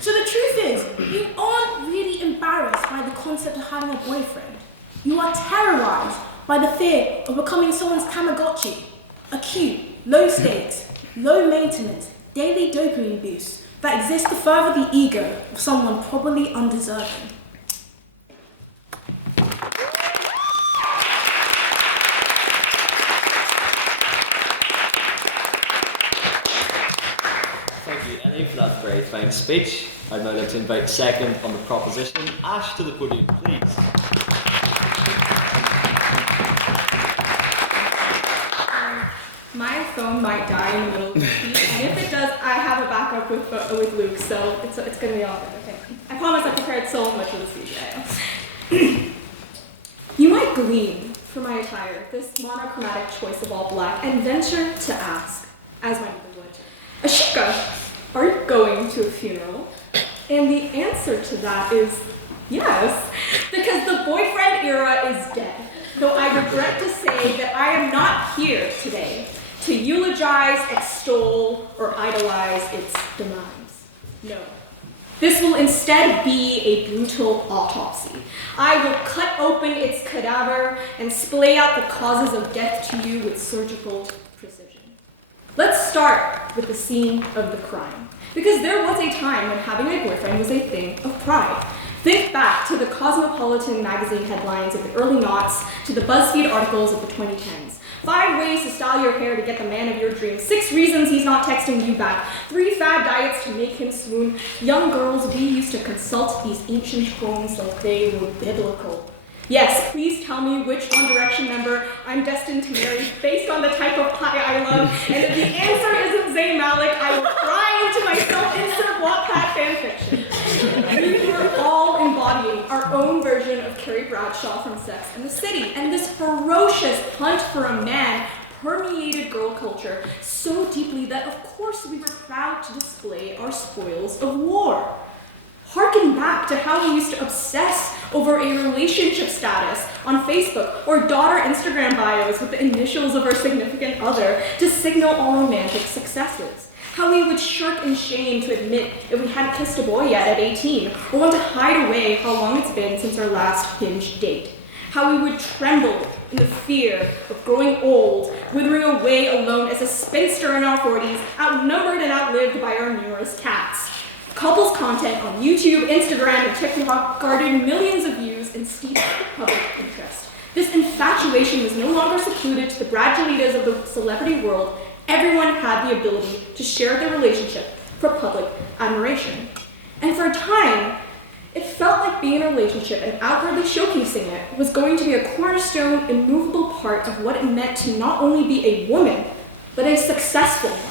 So the truth is, you aren't really embarrassed by the concept of having a boyfriend. You are terrorized by the fear of becoming someone's Tamagotchi. A cute, low stakes, low maintenance, daily dopamine boost that exists to further the ego of someone probably undeserving. Thank you, Ellie, for that very fine speech. I'd now like to invite second on the proposition, Ash, to the podium, please. My phone might die in the middle of the speech, and if it does, I have a backup with Luke, so it's going to be all good, okay? I promise I prepared so much of the speech today. You might glean from my attire this monochromatic choice of all black and venture to ask, as my mother would, Ashika, are you going to a funeral? And the answer to that is yes, because the boyfriend era is dead, though I regret to say that I am not here today to eulogize, extol, or idolize its demise. No. This will instead be a brutal autopsy. I will cut open its cadaver and splay out the causes of death to you with surgical precision. Let's start with the scene of the crime, because there was a time when having a boyfriend was a thing of pride. Think back to the Cosmopolitan magazine headlines of the early noughts, to the BuzzFeed articles of the 2010s. 5 ways to style your hair to get the man of your dreams. 6 reasons he's not texting you back. 3 fad diets to make him swoon. Young girls, we used to consult these ancient poems like they were biblical. Yes, please tell me which One Direction member I'm destined to marry based on the type of pie I love. And if the answer isn't Zayn Malik, I will cry into my self-insert Wattpad fanfiction. We were all embodying our own version of Carrie Bradshaw from Sex and the City, and this ferocious hunt for a man permeated girl culture so deeply that of course we were proud to display our spoils of war. Harken back to how we used to obsess over a relationship status on Facebook or dot our Instagram bios with the initials of our significant other to signal our romantic successes. How we would shirk in shame to admit if we hadn't kissed a boy yet at 18, or want to hide away how long it's been since our last Hinge date. How we would tremble in the fear of growing old, withering away alone as a spinster in our 40s, outnumbered and outlived by our numerous cats. Couples content on YouTube, Instagram, and TikTok garnered millions of views and steep public interest. This infatuation was no longer secluded to the Brad Jalitas of the celebrity world. Everyone had the ability to share their relationship for public admiration. And for a time, it felt like being in a relationship and outwardly showcasing it was going to be a cornerstone, immovable part of what it meant to not only be a woman, but a successful one.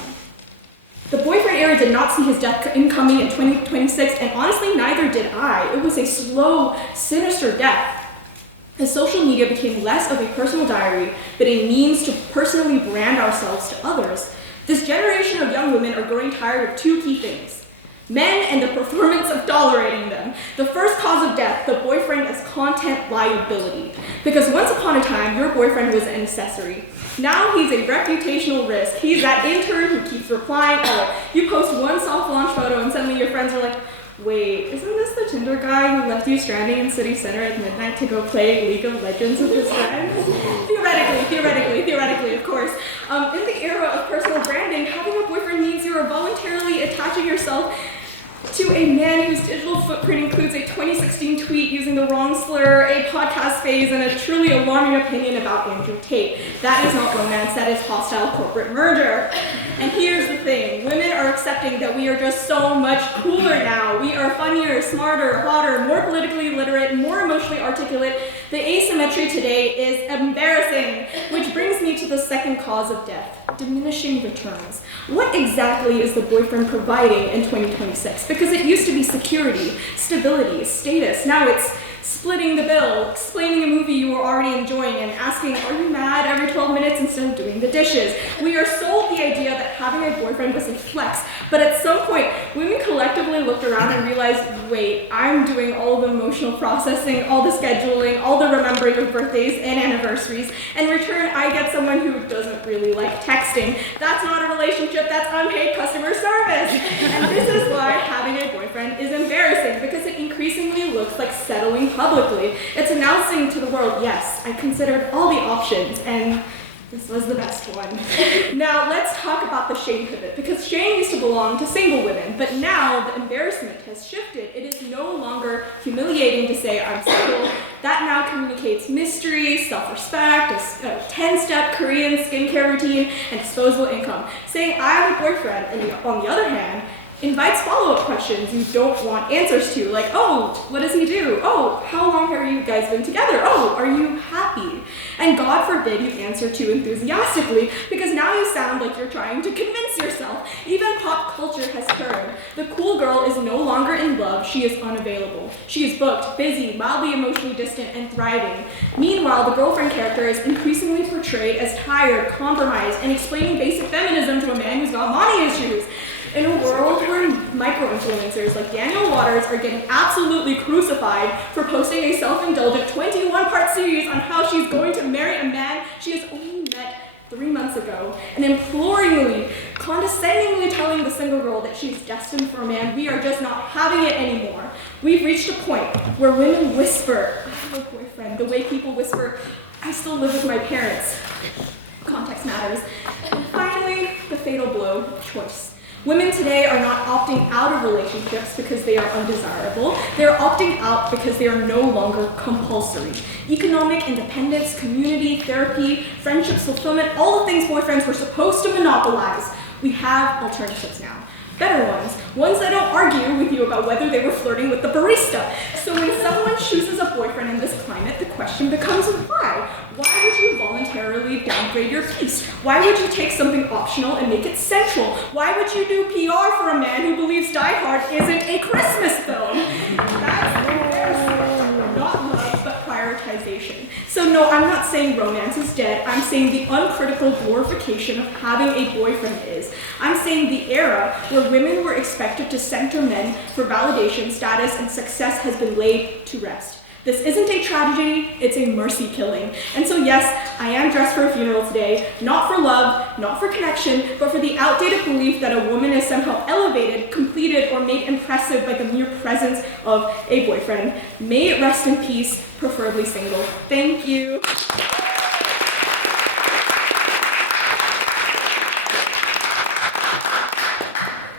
The boyfriend era did not see his death incoming in 2026, and honestly, neither did I. It was a slow, sinister death. As social media became less of a personal diary, but a means to personally brand ourselves to others, this generation of young women are growing tired of 2 key things: men and the performance of tolerating them. The first cause of death, the boyfriend as content liability. Because once upon a time, your boyfriend was an accessory. Now he's a reputational risk. He's that intern who keeps replying. Oh, you post one soft launch photo and suddenly your friends are like, wait, isn't this the Tinder guy who left you stranding in City Center at midnight to go play League of Legends with his friends? Theoretically, of course. In the era of personal branding, having a boyfriend means you are voluntarily attaching yourself to to a man whose digital footprint includes a 2016 tweet using the wrong slur, a podcast phase, and a truly alarming opinion about Andrew Tate. That is not romance, that is hostile corporate merger. And here's the thing, women are accepting that we are just so much cooler now. We are funnier, smarter, hotter, more politically literate, more emotionally articulate. The asymmetry today is embarrassing, which brings me to the second cause of death, diminishing returns. What exactly is the boyfriend providing in 2026? Because it used to be security, stability, status. Now it's splitting the bill, explaining a movie you were already enjoying, and asking, are you mad, every 12 minutes instead of doing the dishes. We are sold the idea that having a boyfriend was a flex, but at some point, women collectively looked around and realized, wait, I'm doing all the emotional processing, all the scheduling, all the remembering of birthdays and anniversaries. In return, I get someone who doesn't really like texting. That's not a relationship, that's unpaid customer service. And this is why having a boyfriend is embarrassing, because it increasingly looks like settling publicly. It's announcing to the world, yes, I considered all the options, and this was the best one. Now, let's talk about the shame pivot, because shame used to belong to single women, but now the embarrassment has shifted. It is no longer humiliating to say, I'm single. That now communicates mystery, self-respect, a 10-step Korean skincare routine, and disposable income. Saying, I have a boyfriend, and on the other hand, invites follow-up questions you don't want answers to, like, oh, what does he do? Oh, how long have you guys been together? Oh, are you happy? And God forbid you answer too enthusiastically, because now you sound like you're trying to convince yourself. Even pop culture has turned. The cool girl is no longer in love, she is unavailable. She is booked, busy, mildly emotionally distant, and thriving. Meanwhile, the girlfriend character is increasingly portrayed as tired, compromised, and explaining basic feminism to a man who's got mommy issues. In a world where micro-influencers like Daniel Waters are getting absolutely crucified for posting a self-indulgent 21-part series on how she's going to marry a man she has only met 3 months ago, and imploringly, condescendingly telling the single girl that she's destined for a man, we are just not having it anymore. We've reached a point where women whisper, I have a boyfriend, the way people whisper, I still live with my parents. Context matters. And finally, the fatal blow, choice. Women today are not opting out of relationships because they are undesirable. They're opting out because they are no longer compulsory. Economic independence, community, therapy, friendships, fulfillment, all the things boyfriends were supposed to monopolize. We have alternatives now. Better ones that don't argue with you about whether they were flirting with the barista. So when someone chooses a boyfriend in this climate, the question becomes why? Why would you voluntarily downgrade your piece? Why would you take something optional and make it central? Why would you do PR for a man who believes Die Hard isn't a Christmas film? That's embarrassing. Not love, but prioritization. So no, I'm not saying romance is dead. I'm saying the uncritical glorification of having a boyfriend is. I'm saying the era where women were expected to center men for validation, status, and success has been laid to rest. This isn't a tragedy, it's a mercy killing. And so yes, I am dressed for a funeral today, not for love, not for connection, but for the outdated belief that a woman is somehow elevated, completed, or made impressive by the mere presence of a boyfriend. May it rest in peace, preferably single. Thank you.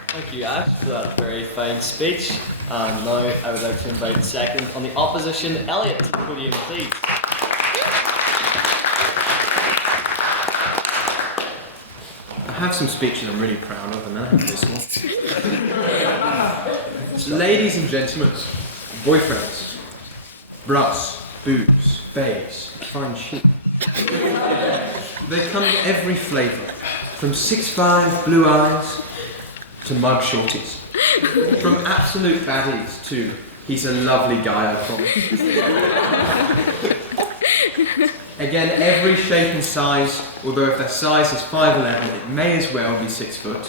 Thank you, Ash, for that very fine speech. And now I would like to invite second on the opposition, Elliot, to the podium, please. I have some speeches I'm really proud of, and then I have this one. So, ladies and gentlemen, boyfriends, bras, boobs, babes, fine sheep. They come in every flavour, from 6'5" blue eyes to mug shorties. From absolute baddies to he's a lovely guy, I promise. Again, every shape and size, although if their size is 5'11", it may as well be 6 foot.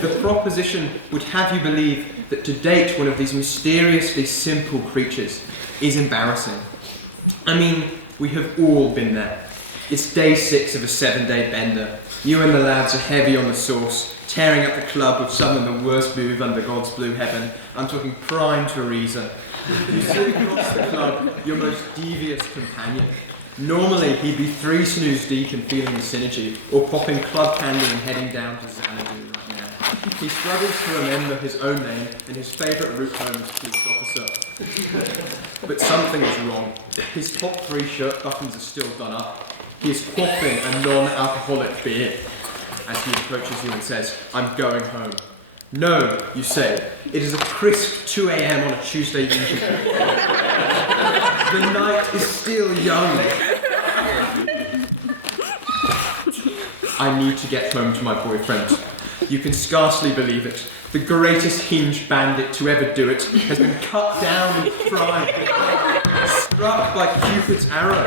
The proposition would have you believe that to date one of these mysteriously simple creatures is embarrassing. I mean, we have all been there. It's day 6 of a 7-day bender. You and the lads are heavy on the sauce, tearing up the club with some of the worst move under God's blue heaven. I'm talking prime Teresa. You sit across the club, your most devious companion. Normally, he'd be 3 snooze deep and feeling the synergy, or popping club candy and heading down to Xanadu right now. He struggles to remember his own name, and his favourite route home is police officer. But something is wrong. His top 3 shirt buttons are still done up. He is quaffing a non-alcoholic beer as he approaches you and says, "I'm going home." "No," you say. "It is a crisp 2 a.m. on a Tuesday evening. The night is still young. I need to get home to my boyfriend." You can scarcely believe it. The greatest hinged bandit to ever do it has been cut down and fried, struck by Cupid's arrow.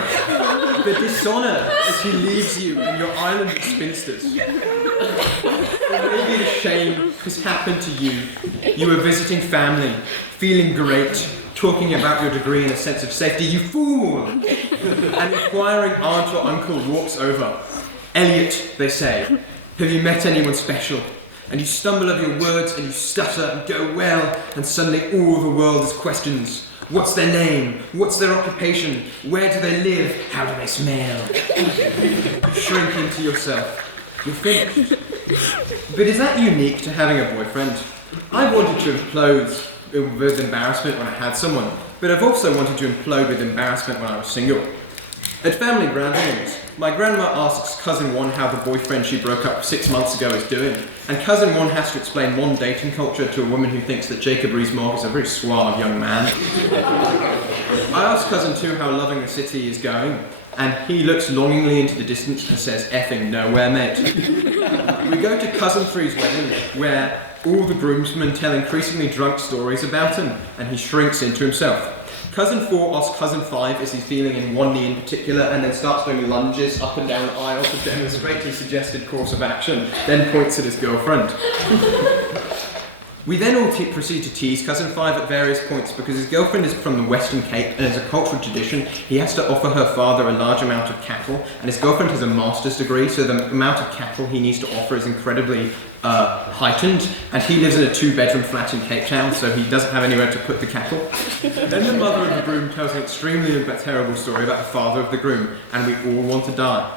The dishonour as he leaves you in your island of spinsters. Maybe the shame has happened to you. You are visiting family, feeling great, talking about your degree in a sense of safety. You fool! An inquiring aunt or uncle walks over. "Elliot," they say, "have you met anyone special?" And you stumble over your words and you stutter and go, "Well," and suddenly all the world is questions. What's their name? What's their occupation? Where do they live? How do they smell? You shrink into yourself. You're finished. But is that unique to having a boyfriend? I wanted to implode with embarrassment when I had someone, but I've also wanted to implode with embarrassment when I was single. At family gatherings, my grandma asks cousin 1 how the boyfriend she broke up 6 months ago is doing, and cousin 1 has to explain modern dating culture to a woman who thinks that Jacob Rees-Mogg is a very suave young man. I ask cousin 2 how loving the city is going, and he looks longingly into the distance and says, "Effing nowhere, mate." We go to cousin 3's wedding, where all the groomsmen tell increasingly drunk stories about him, and he shrinks into himself. Cousin 4 asks cousin 5 is he feeling in one knee in particular, and then starts doing lunges up and down the aisle to demonstrate his suggested course of action, then points at his girlfriend. We then all proceed to tease cousin 5 at various points because his girlfriend is from the Western Cape, and as a cultural tradition, he has to offer her father a large amount of cattle, and his girlfriend has a master's degree, so the amount of cattle he needs to offer is incredibly heightened, and he lives in a 2-bedroom flat in Cape Town, so he doesn't have anywhere to put the cattle. Then the mother of the groom tells an extremely but terrible story about the father of the groom, and we all want to die.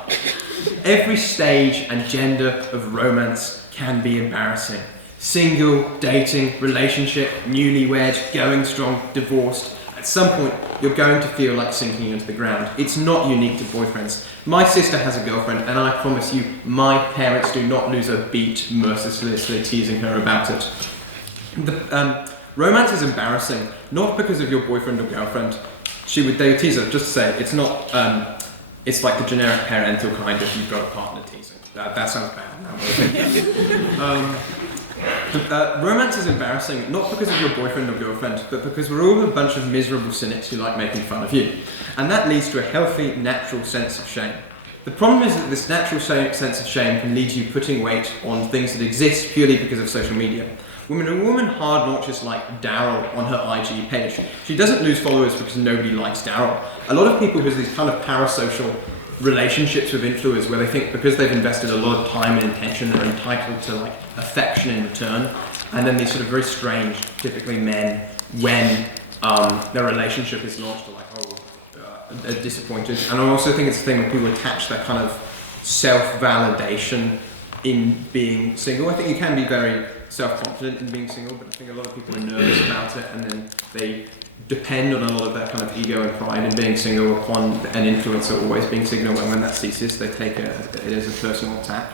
Every stage and gender of romance can be embarrassing. Single, dating, relationship, newlywed, going strong, divorced. At some point, you're going to feel like sinking into the ground. It's not unique to boyfriends. My sister has a girlfriend, and I promise you, my parents do not lose a beat mercilessly teasing her about it. Romance is embarrassing, not because of your boyfriend or girlfriend. They would tease her, just to say, it's not, it's like the generic parental kind if you've got a partner teasing. That sounds bad now. Romance is embarrassing, not because of your boyfriend or girlfriend, but because we're all a bunch of miserable cynics who like making fun of you. And that leads to a healthy, natural sense of shame. The problem is that this natural sense of shame can lead to you putting weight on things that exist purely because of social media. When a woman hard launches like Daryl on her IG page, she doesn't lose followers because nobody likes Daryl. A lot of people who have these kind of parasocial relationships with influencers where they think because they've invested a lot of time and intention they're entitled to like affection in return, and then these sort of very strange, typically men, when their relationship is launched, are like, they're disappointed. And I also think it's a thing where people attach that kind of self-validation in being single. I think you can be very self-confident in being single, but I think a lot of people are nervous about it, and then they depend on a lot of that kind of ego and pride in being single upon an influencer always being single, and when that ceases, they take it as a personal attack.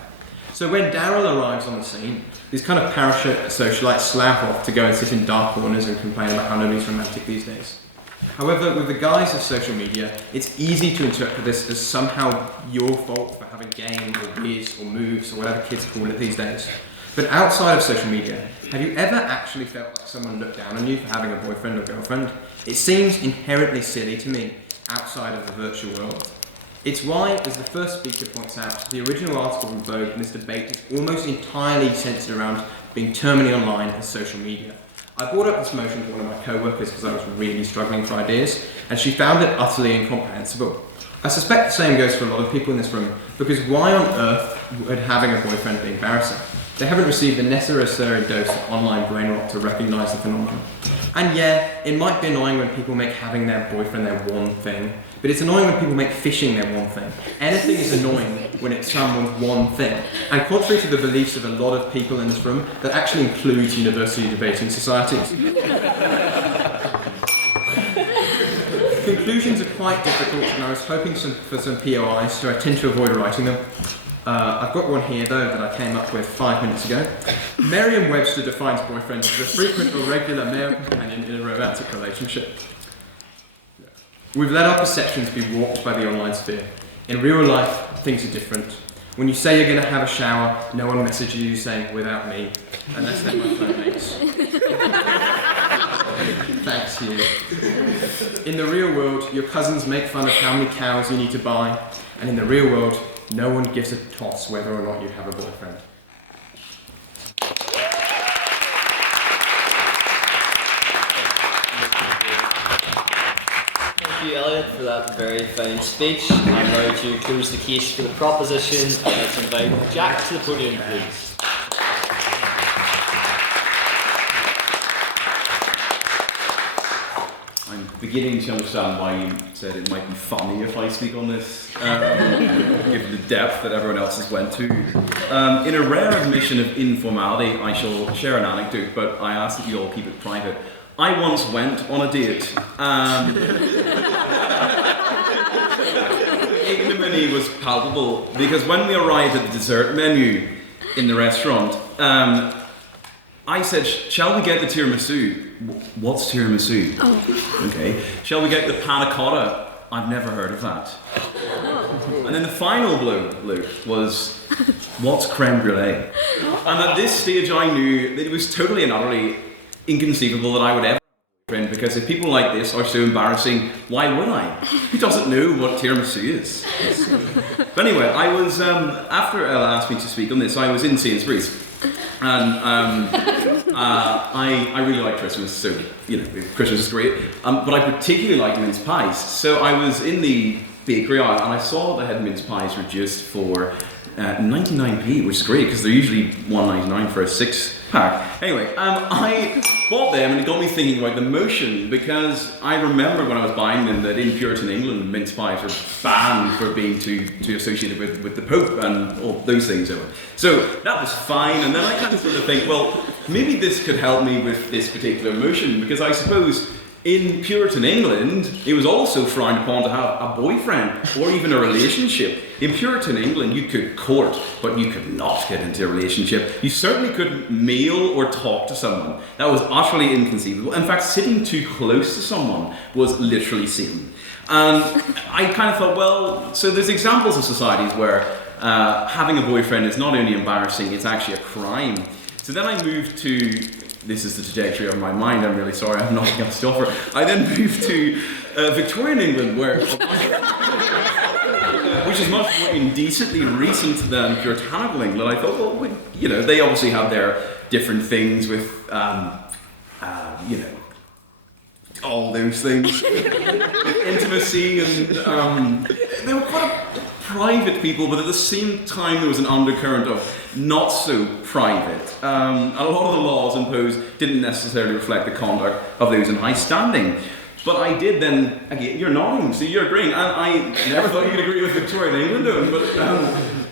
So when Daryl arrives on the scene, these kind of parasocialites slap off to go and sit in dark corners and complain about how nobody's romantic these days. However, with the guise of social media, it's easy to interpret this as somehow your fault for having game or whiz or moves or whatever kids call it these days. But outside of social media, have you ever actually felt like someone looked down on you for having a boyfriend or girlfriend? It seems inherently silly to me, outside of the virtual world. It's why, as the first speaker points out, the original article from Vogue in this debate is almost entirely centred around being terminally online and social media. I brought up this motion to one of my co-workers because I was really struggling for ideas, and she found it utterly incomprehensible. I suspect the same goes for a lot of people in this room, because why on earth would having a boyfriend be embarrassing? They haven't received the necessary dose of online brain rot to recognise the phenomenon. And yeah, it might be annoying when people make having their boyfriend their one thing, but it's annoying when people make fishing their one thing. Anything is annoying when it's someone's one thing. And contrary to the beliefs of a lot of people in this room, that actually includes university debating societies. Conclusions are quite difficult, and I was hoping for some POIs, so I tend to avoid writing them. I've got one here, though, that I came up with 5 minutes ago. Merriam-Webster defines boyfriend as a frequent or regular male companion in a romantic relationship. We've let our perceptions be warped by the online sphere. In real life, things are different. When you say you're going to have a shower, no one messages you saying, "without me," unless they're my flatmates. Thanks, you. In the real world, your cousins make fun of how many cows you need to buy, and in the real world, no one gives a toss whether or not you have a boyfriend. Thank you, Elliot, for that very fine speech. And now to close the case for the proposition, let's invite Jack to the podium, please. I'm beginning to understand why you said it might be funny if I speak on this, given the depth that everyone else has went to. In a rare admission of informality, I shall share an anecdote, but I ask that you all keep it private. I once went on a date. Ignominy was palpable, because when we arrived at the dessert menu in the restaurant, I said, "Shall we get the tiramisu?" What's tiramisu? Oh. Okay. Shall we get the panna cotta? I've never heard of that. And then the final blow, Luke, was, what's creme brulee? And at this stage I knew that it was totally and utterly inconceivable that I would ever have a friend, because if people like this are so embarrassing, why would I? Who doesn't know what tiramisu is? But anyway, I was, after Ella asked me to speak on this, I was in Sainsbury's. And I really like Christmas, so you know Christmas is great. But I particularly like mince pies. So I was in the bakery aisle and I saw they had mince pies reduced for 99p, which is great because they're usually $1.99 for a 6-pack. Anyway, I bought them and it got me thinking about the motion, because I remember when I was buying them that in Puritan England mince pies were banned for being too associated with the Pope and all those things. So that was fine, and then I kind of sort of think, well, maybe this could help me with this particular motion, because I suppose in Puritan England, it was also frowned upon to have a boyfriend or even a relationship. In Puritan England, you could court, but you could not get into a relationship. You certainly couldn't mail or talk to someone. That was utterly inconceivable. In fact, sitting too close to someone was literally sin. And I kind of thought, well, so there's examples of societies where having a boyfriend is not only embarrassing, it's actually a crime. So then I moved to... This is the trajectory of my mind, I'm really sorry, I have nothing else to offer. I then moved to Victorian England, where, which is much more indecently recent than puritanical England. I thought, well, you know, they obviously have their different things with, you know, all those things, intimacy, and they were quite a private people, but at the same time there was an undercurrent of not so private. A lot of the laws imposed didn't necessarily reflect the conduct of those in high standing. But I did then, again, you're nodding, so you're agreeing, and I never thought you could agree with Victorian England, but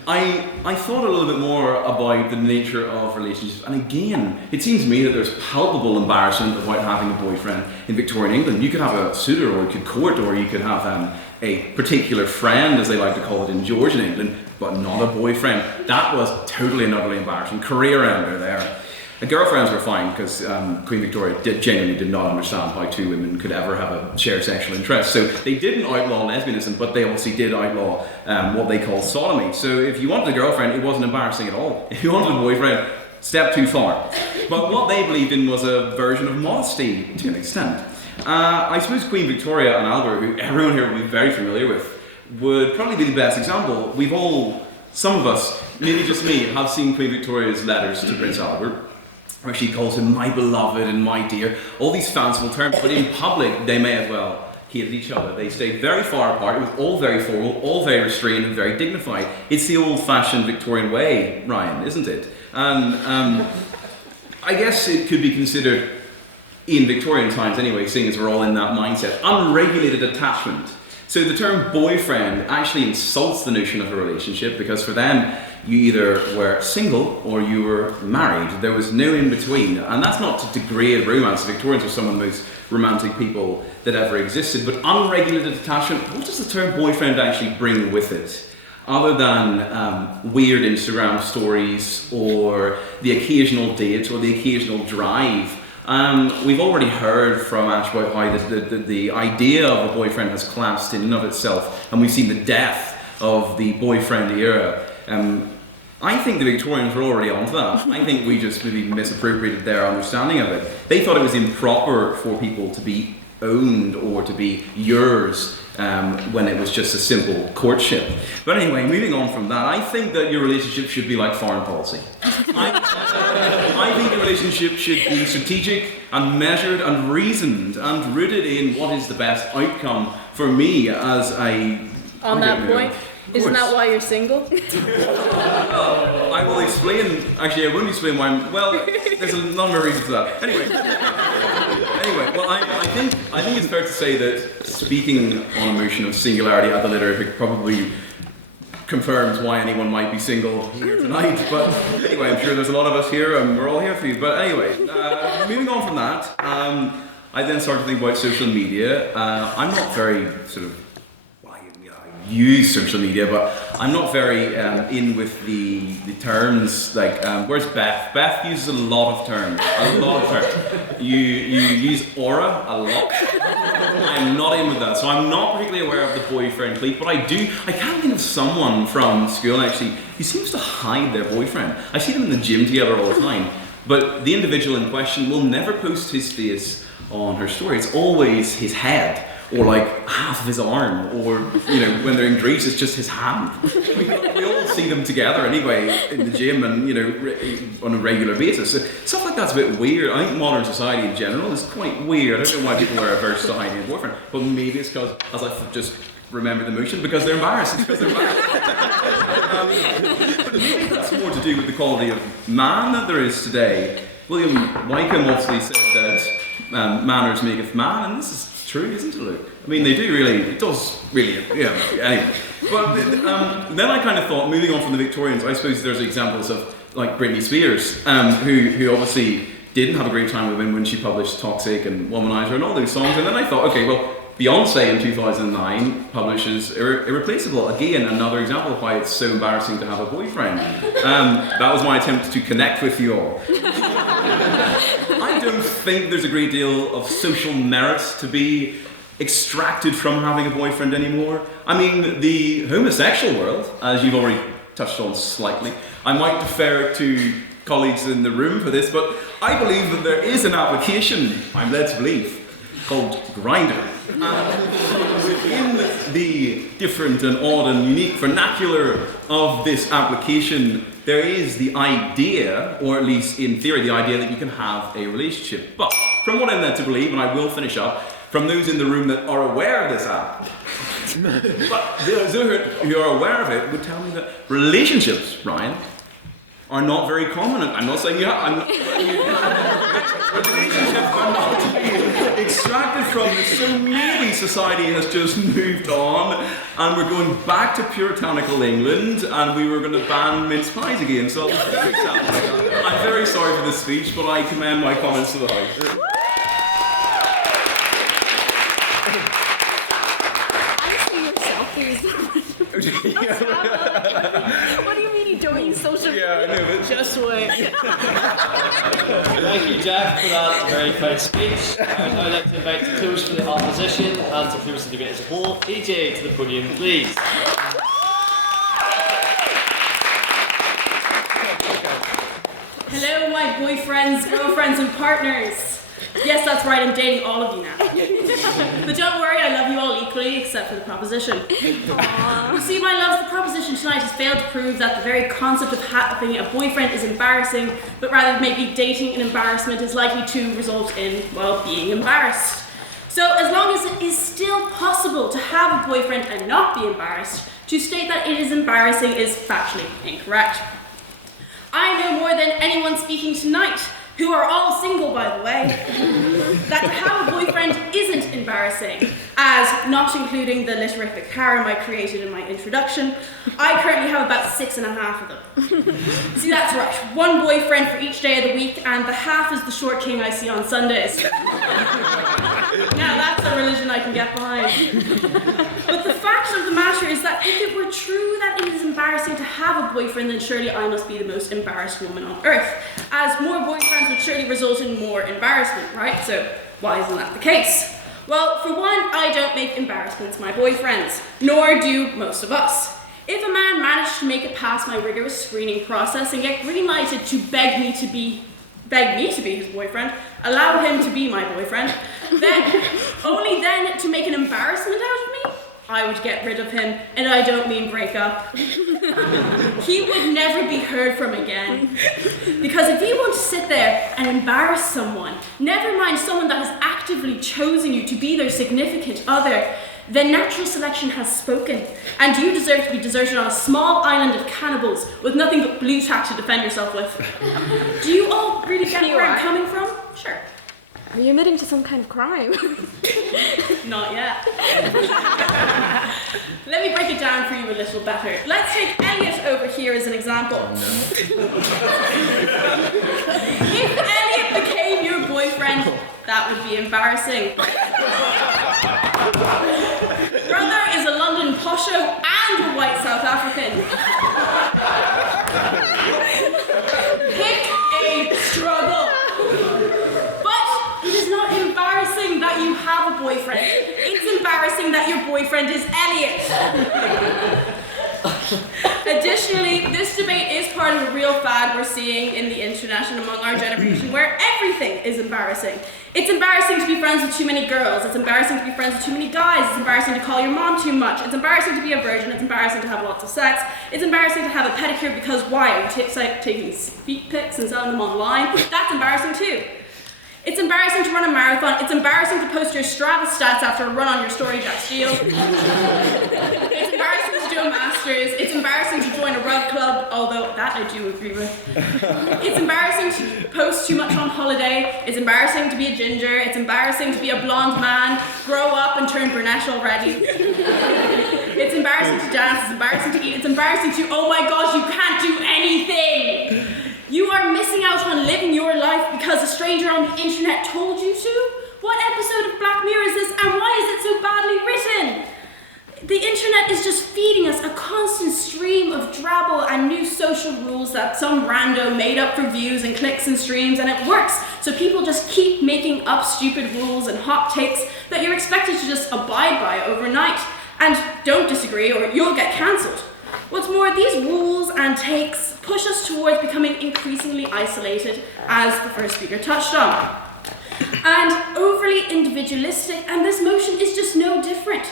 I thought a little bit more about the nature of relationships, and again, it seems to me that there's palpable embarrassment about having a boyfriend in Victorian England. You could have a suitor, or you could court, or you could have a particular friend, as they like to call it in Georgian England, but not a boyfriend. That was totally and utterly embarrassing. Career ender there. The girlfriends were fine, because Queen Victoria genuinely did not understand how two women could ever have a shared sexual interest. So they didn't outlaw lesbianism, but they obviously did outlaw what they call sodomy. So if you wanted a girlfriend, it wasn't embarrassing at all. If you wanted a boyfriend, step too far. But what they believed in was a version of modesty, to an extent. I suppose Queen Victoria and Albert, who everyone here will be very familiar with, would probably be the best example. We've all, some of us, maybe just me, have seen Queen Victoria's letters to Prince Albert, where she calls him my beloved and my dear, all these fanciful terms, but in public they may have well hated each other. They stayed very far apart. It was all very formal, all very restrained and very dignified. It's the old-fashioned Victorian way, Ryan, isn't it? And I guess it could be considered, in Victorian times anyway, seeing as we're all in that mindset, unregulated attachment. So the term boyfriend actually insults the notion of a relationship, because for them, you either were single or you were married. There was no in between. And that's not to degrade romance. The Victorians are some of the most romantic people that ever existed. But unregulated attachment, what does the term boyfriend actually bring with it? Other than weird Instagram stories or the occasional date or the occasional drive. We've already heard from Ash about how the idea of a boyfriend has collapsed in and of itself, and we've seen the death of the boyfriend era. I think the Victorians were already onto that. I think we just maybe misappropriated their understanding of it. They thought it was improper for people to be owned or to be yours when it was just a simple courtship. But anyway, moving on from that, I think that your relationship should be like foreign policy. I think a relationship should be strategic and measured and reasoned and rooted in what is the best outcome for me as a... On that point, isn't that why you're single? Well, I will explain. Actually, I won't explain why I'm. Well, there's a number of reasons for that. Anyway, well, I think it's fair to say that speaking on a motion of singularity ad literific probably confirms why anyone might be single here tonight. But anyway, I'm sure there's a lot of us here, and we're all here for you. But anyway, moving on from that, I then started to think about social media. I'm not very sort of. Use social media, but I'm not very in with the terms like where's Beth? Beth uses a lot of terms. You use aura a lot. I'm not in with that, so I'm not particularly aware of the boyfriend clique, but I can't think of someone from school actually who seems to hide their boyfriend. I see them in the gym together all the time, but the individual in question will never post his face on her story. It's always his head, or like half of his arm, or when they're in Greece, it's just his hand. We all see them together anyway in the gym, and on a regular basis. So stuff like that's a bit weird. I think modern society in general is quite weird. I don't know why people are averse to hiding a boyfriend, but maybe it's because, as I just remember the motion, because they're embarrassed. But maybe that's more to do with the quality of man that there is today. William Wykeham obviously said that manners maketh man, and this is true, isn't it, Luke? I mean, they do really, it does really, anyway. But then I kind of thought, moving on from the Victorians, I suppose there's examples of, like, Britney Spears, who obviously didn't have a great time with women when she published Toxic and Womanizer and all those songs, and then I thought, okay, well, Beyonce in 2009 publishes Irreplaceable. Again, another example of why it's so embarrassing to have a boyfriend. That was my attempt to connect with you all. I don't think there's a great deal of social merit to be extracted from having a boyfriend anymore. I mean, the homosexual world, as you've already touched on slightly, I might defer to colleagues in the room for this, but I believe that there is an application, I'm led to believe, called Grindr. Within the different and odd and unique vernacular of this application, there is the idea, or at least in theory, the idea that you can have a relationship. But from what I'm led to believe, and I will finish up, from those in the room that are aware of this app, but those who are aware of it would tell me that relationships, Ryan, are not very common. I'm not saying relationships are not to be extracted from this. So maybe society has just moved on and we're going back to puritanical England and we were going to ban mince pies again. So I'm very sorry for this speech, but I commend my comments to the House. What do you mean you don't use social media? Yeah, I know, but just wait. Thank you, Jack, for that very kind speech. I'd now like to invite the close for the opposition and to close the debate as a whole. EJ to the podium, please. Hello, my boyfriends, girlfriends, and partners. Yes, that's right, I'm dating all of you now. But don't worry, I love you all equally, except for the proposition. You see, my loves, the proposition tonight has failed to prove that the very concept of having a boyfriend is embarrassing, but rather maybe dating an embarrassment is likely to result in, well, being embarrassed. So as long as it is still possible to have a boyfriend and not be embarrassed, to state that it is embarrassing is factually incorrect. I know more than anyone speaking tonight who are all single, by the way, that to have a boyfriend isn't embarrassing, as not including the litterific harem I created in my introduction, I currently have about 6.5 of them. See, that's right, one boyfriend for each day of the week, and the half is the short king I see on Sundays. Now that's a religion I can get behind. But the fact of the matter is that if it were true that it is embarrassing to have a boyfriend, then surely I must be the most embarrassed woman on earth, as more boyfriends would surely result in more embarrassment, right? So why isn't that the case? Well, for one, I don't make embarrassments my boyfriends, nor do most of us. If a man managed to make it past my rigorous screening process and get green-lighted to beg me to be his boyfriend, allow him to be my boyfriend, then, only then to make an embarrassment out of me, I would get rid of him, and I don't mean break up. He would never be heard from again. Because if you want to sit there and embarrass someone, never mind someone that has actively chosen you to be their significant other, then natural selection has spoken, and you deserve to be deserted on a small island of cannibals with nothing but blue tack to defend yourself with. Do you all really get where I'm coming from? Sure. Are you admitting to some kind of crime? Not yet. Let me break it down for you a little better. Let's take Elliot over here as an example. If Elliot became your boyfriend, that would be embarrassing. Brother is a London posho and a white South African. Pick a struggle. But it is not embarrassing that you have a boyfriend. It's embarrassing that your boyfriend is Elliot. Additionally, this debate is part of a real fad we're seeing in the internet and among our generation where everything is embarrassing. It's embarrassing to be friends with too many girls. It's embarrassing to be friends with too many guys. It's embarrassing to call your mom too much. It's embarrassing to be a virgin. It's embarrassing to have lots of sex. It's embarrassing to have a pedicure because why? Are you taking feet pics and selling them online? That's embarrassing too. It's embarrassing to run a marathon. It's embarrassing to post your Strava stats after a run on your story, Steele. It's embarrassing to do a master's. It's embarrassing to join a rug club, although that I do agree with. It's embarrassing to post too much on holiday. It's embarrassing to be a ginger. It's embarrassing to be a blonde man, grow up and turn brunette already. It's embarrassing to dance. It's embarrassing to eat. It's embarrassing to, oh my gosh, you can't do anything. You are missing out on living your life because a stranger on the internet told you to? What episode of Black Mirror is this, and why is it so badly written? The internet is just feeding us a constant stream of drabble and new social rules that some rando made up for views and clicks and streams, and it works. So people just keep making up stupid rules and hot takes that you're expected to just abide by overnight. And don't disagree or you'll get cancelled. What's more, these rules and takes push us towards becoming increasingly isolated, as the first speaker touched on. And overly individualistic, and this motion is just no different.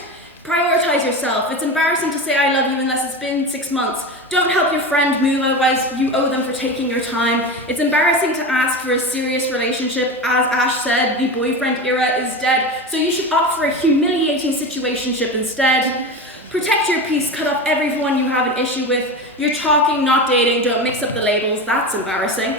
Prioritize yourself. It's embarrassing to say I love you unless it's been 6 months. Don't help your friend move, otherwise you owe them for taking your time. It's embarrassing to ask for a serious relationship. As Ash said, the boyfriend era is dead, so you should opt for a humiliating situationship instead. Protect your peace, cut off everyone you have an issue with. You're talking, not dating, don't mix up the labels, that's embarrassing.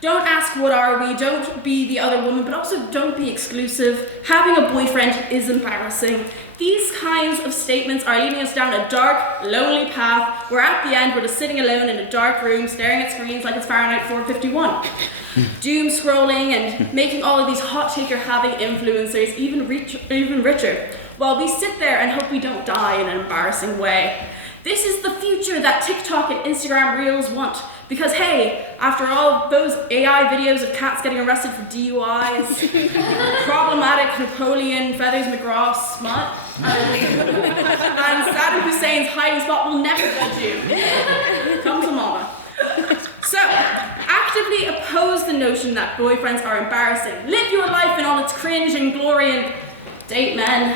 Don't ask what are we, don't be the other woman, but also don't be exclusive. Having a boyfriend is embarrassing. These kinds of statements are leading us down a dark, lonely path where at the end we're just sitting alone in a dark room staring at screens like it's Fahrenheit 451. Doom scrolling and making all of these hot taker having influencers even richer, while we sit there and hope we don't die in an embarrassing way. This is the future that TikTok and Instagram Reels want. Because hey, after all those AI videos of cats getting arrested for DUIs, problematic Napoleon Feathers McGraw smut, and Saddam Hussein's hiding spot will never judge you. Come to mama. So, actively oppose the notion that boyfriends are embarrassing. Live your life in all its cringe and glory and date men.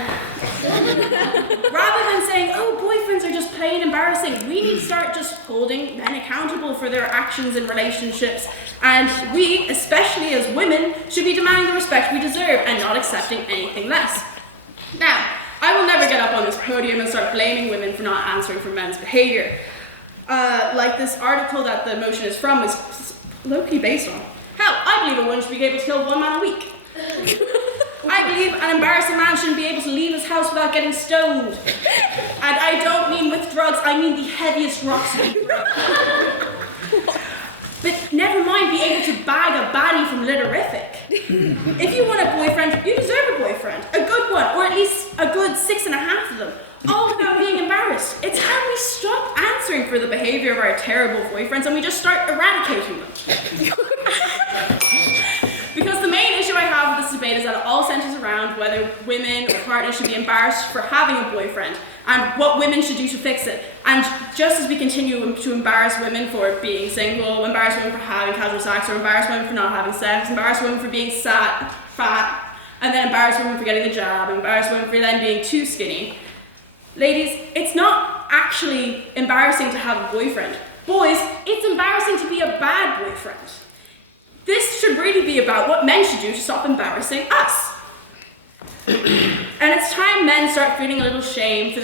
Rather than saying, oh, boyfriends are just plain embarrassing, we need to start just holding men accountable for their actions in relationships. And we, especially as women, should be demanding the respect we deserve and not accepting anything less. Now, I will never get up on this podium and start blaming women for not answering for men's behavior. Like this article that the motion is from is low-key based on. Hell, I I believe a woman should be able to kill one man a week. I believe an embarrassing man shouldn't be able to leave his house without getting stoned. And I don't mean with drugs, I mean the heaviest rocks you can throw. But never mind be able to bag a baddie from Litterific. If you want a boyfriend, you deserve a boyfriend. A good one, or at least a good 6.5 of them. All without being embarrassed. It's how we stop answering for the behaviour of our terrible boyfriends and we just start eradicating them. Because the main issue I have with this debate is that it all centres around whether women or partners should be embarrassed for having a boyfriend and what women should do to fix it. And just as we continue to embarrass women for being single, embarrass women for having casual sex, or embarrass women for not having sex, embarrass women for being fat, and then embarrass women for getting the job, embarrass women for then being too skinny. Ladies, it's not actually embarrassing to have a boyfriend. Boys, it's embarrassing to be a bad boyfriend. This should really be about what men should do to stop embarrassing us. And it's time men start feeling a little shame for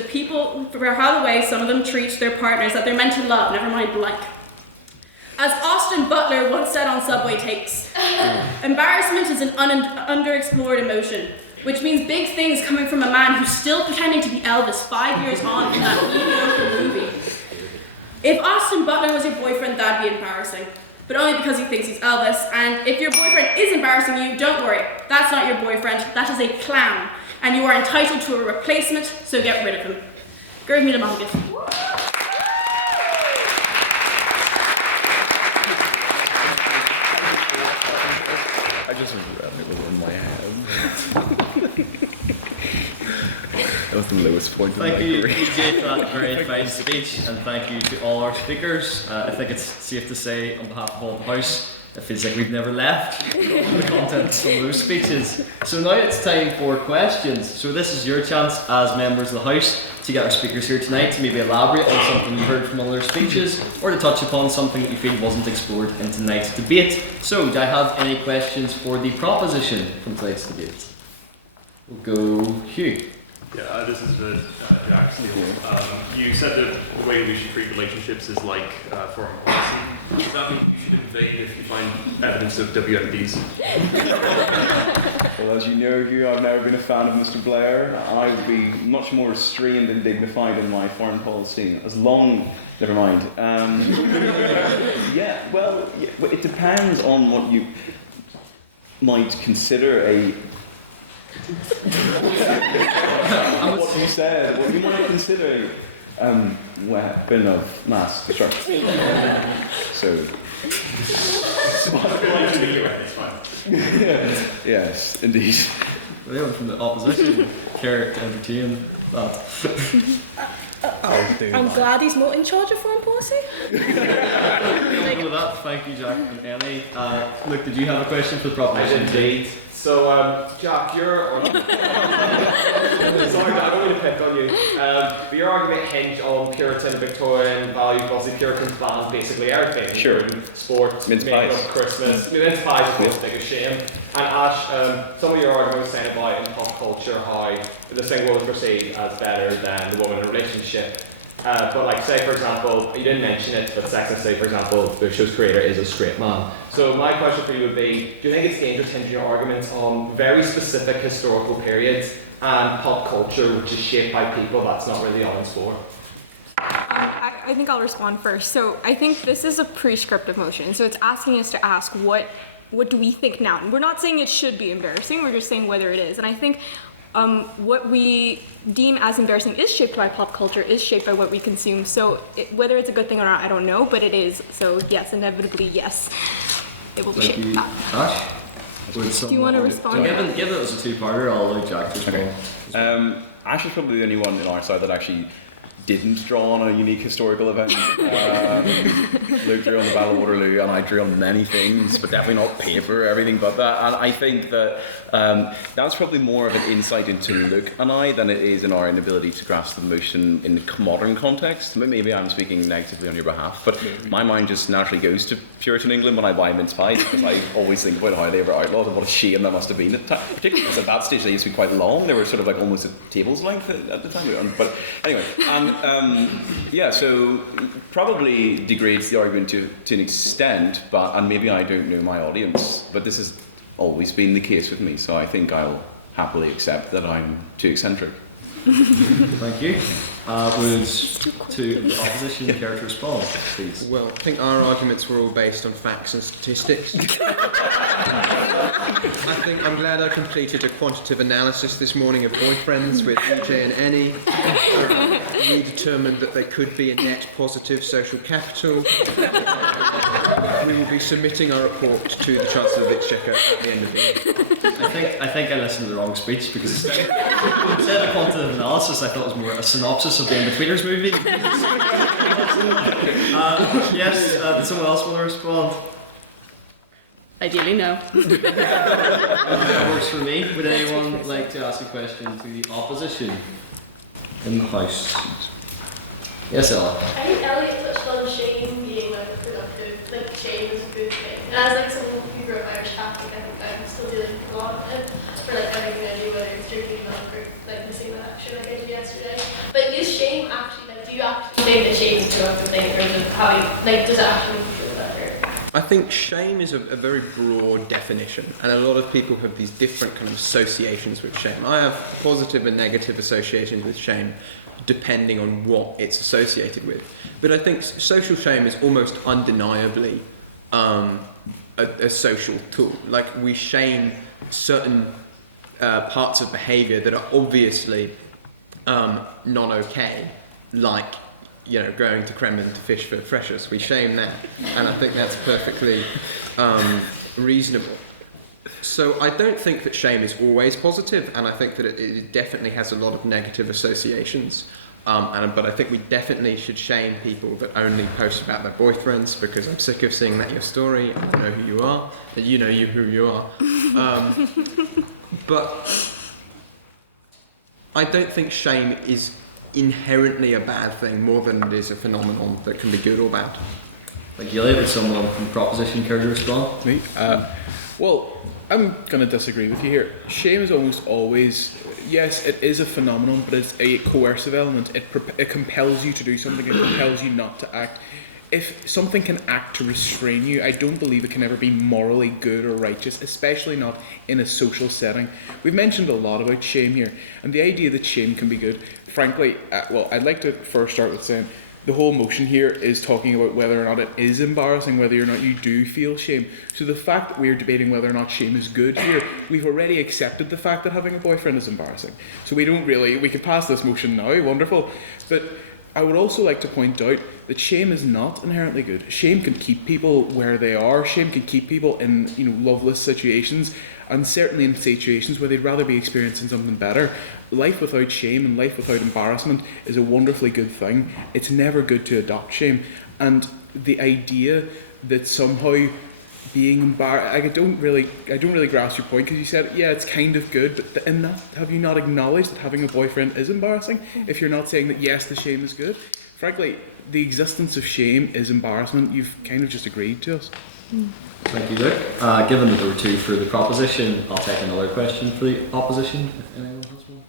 how the way some of them treat their partners that they're meant to love, never mind like. As Austin Butler once said on Subway Takes, embarrassment is an underexplored emotion, which means big things coming from a man who's still pretending to be Elvis 5 years on from that mediocre movie. If Austin Butler was your boyfriend, that'd be embarrassing. But only because he thinks he's Elvis. And if your boyfriend is embarrassing you, don't worry. That's not your boyfriend. That is a clown. And you are entitled to a replacement, so get rid of him. Gird me the Mulligan. I just it was in my head. That was the lowest point of my Thank you, career. PJ, for that very fine speech, and thank you to all our speakers. I think it's safe to say, on behalf of all the House, it feels like we've never left the content of some of those speeches. So now it's time for questions. So this is your chance as members of the House to get our speakers here tonight to maybe elaborate on something you heard from one of their speeches, or to touch upon something that you feel wasn't explored in tonight's debate. So, do I have any questions for the proposition from tonight's debate? We'll go Hugh. Yeah, this is for Jack Steele. You said that the way we should treat relationships is like foreign policy. Does that mean you should invade if you find evidence of WMDs? Well, as you know, Hugh, I've never been a fan of Mr. Blair. I would be much more restrained and dignified in my foreign policy. Never mind. It depends on what you might consider a... what you said, what you might consider a weapon of mass destruction. So... Yes, indeed. Anyone from the opposition care to entertain that? I'm glad he's not in charge of foreign policy. With that, thank you, Jack and Ellie. Luke, did you have a question for the proposition? I did indeed. So, Jack, sorry, I don't mean to pick on you, but your argument hinged on Puritan, Victorian values, obviously Puritans banned basically everything. Sure. Sports, mince pies. Christmas, mince pies is the biggest shame. And Ash, some of your argument was saying about in pop culture how the single was perceived as better than the woman in a relationship. But like say for example, you didn't mention it, but Sex and the City, for example, the show's creator is a straight man. So my question for you would be, do you think it's dangerous to hinge your arguments on very specific historical periods and pop culture which is shaped by people that's not really the audience for? I think I'll respond first. So I think this is a prescriptive motion. So it's asking us to ask what do we think now? And we're not saying it should be embarrassing, we're just saying whether it is. And I think what we deem as embarrassing is shaped by pop culture, is shaped by what we consume. So whether it's a good thing or not, I don't know, but it is. So yes, inevitably, yes, it will be shaped by that. Ash? Do you want to respond? Given it was a two-parter, I'll allow Jack to respond. Okay. Ash is probably the only one on our side that actually didn't draw on a unique historical event. Luke drew on the Battle of Waterloo, and I drew on many things, but definitely not paper, everything but that. And I think that that's probably more of an insight into Luke and I than it is in our inability to grasp the motion in the modern context. Maybe I'm speaking negatively on your behalf, but my mind just naturally goes to Puritan England when I buy mince pies, because I always think about how they were outlawed and what a shame that must have been, particularly because at that stage they used to be quite long. They were sort of like almost at table's length at the time. But anyway, Yeah, so probably degrades the argument to an extent, and maybe I don't know my audience, but this has always been the case with me, so I think I'll happily accept that I'm too eccentric. Thank you. Would to the opposition care to respond, please? Well, I think our arguments were all based on facts and statistics. I think I'm glad I completed a quantitative analysis this morning of boyfriends with EJ and Annie. We determined that they could be a net positive social capital. We will be submitting our report to the Chancellor of the Exchequer at the end of the year. I think I listened to the wrong speech because instead of quantitative analysis, I thought it was more a synopsis of the In-Betweeners movie. Yes, did someone else want to respond? Ideally, no. That works for me. Would anyone like to ask a question to the opposition in the House? Yes, Ella. I think Elliot touched on shame being like productive, like shame is a good thing. And as like someone who grew up Irish Catholic, I think I'm still dealing with a lot of it for like everything I do, whether it's drinking milk or like missing that action like I did yesterday. But is shame actually like, do you actually think that shame is a productive thing, or does it does it actually make you feel better? I think shame is a very broad definition, and a lot of people have these different kind of associations with shame. I have positive and negative associations with shame, depending on what it's associated with. But I think social shame is almost undeniably a social tool. Like, we shame certain parts of behaviour that are obviously not okay, like, you know, going to Kremlin to fish for freshers. We shame that, and I think that's perfectly reasonable. So I don't think that shame is always positive, and I think that it definitely has a lot of negative associations. But I think we definitely should shame people that only post about their boyfriends, because I'm sick of seeing that your story. I know who you are, and you know who you are. But I don't think shame is inherently a bad thing, more than it is a phenomenon that can be good or bad. Thank you, Elliot. Would someone from Proposition care to respond? Me? Well, I'm going to disagree with you here. Shame is almost always, yes, it is a phenomenon, but it's a coercive element. It compels you to do something, it compels you not to act. If something can act to restrain you, I don't believe it can ever be morally good or righteous, especially not in a social setting. We've mentioned a lot about shame here, and the idea that shame can be good, frankly, well, I'd like to first start with saying the whole motion here is talking about whether or not it is embarrassing, whether or not you do feel shame. So the fact that we're debating whether or not shame is good here, we've already accepted the fact that having a boyfriend is embarrassing. So we can pass this motion now, wonderful. But I would also like to point out that shame is not inherently good. Shame can keep people where they are. Shame can keep people in, loveless situations, and certainly in situations where they'd rather be experiencing something better. Life without shame and life without embarrassment is a wonderfully good thing. It's never good to adopt shame. And the idea that somehow being embarrassed, I don't really grasp your point, because you said, yeah, it's kind of good, but in that, have you not acknowledged that having a boyfriend is embarrassing? If you're not saying that, yes, the shame is good. Frankly, the existence of shame is embarrassment. You've kind of just agreed to us. Thank you, Luke. Given that there were two for the proposition, I'll take another question for the opposition, if anyone has one.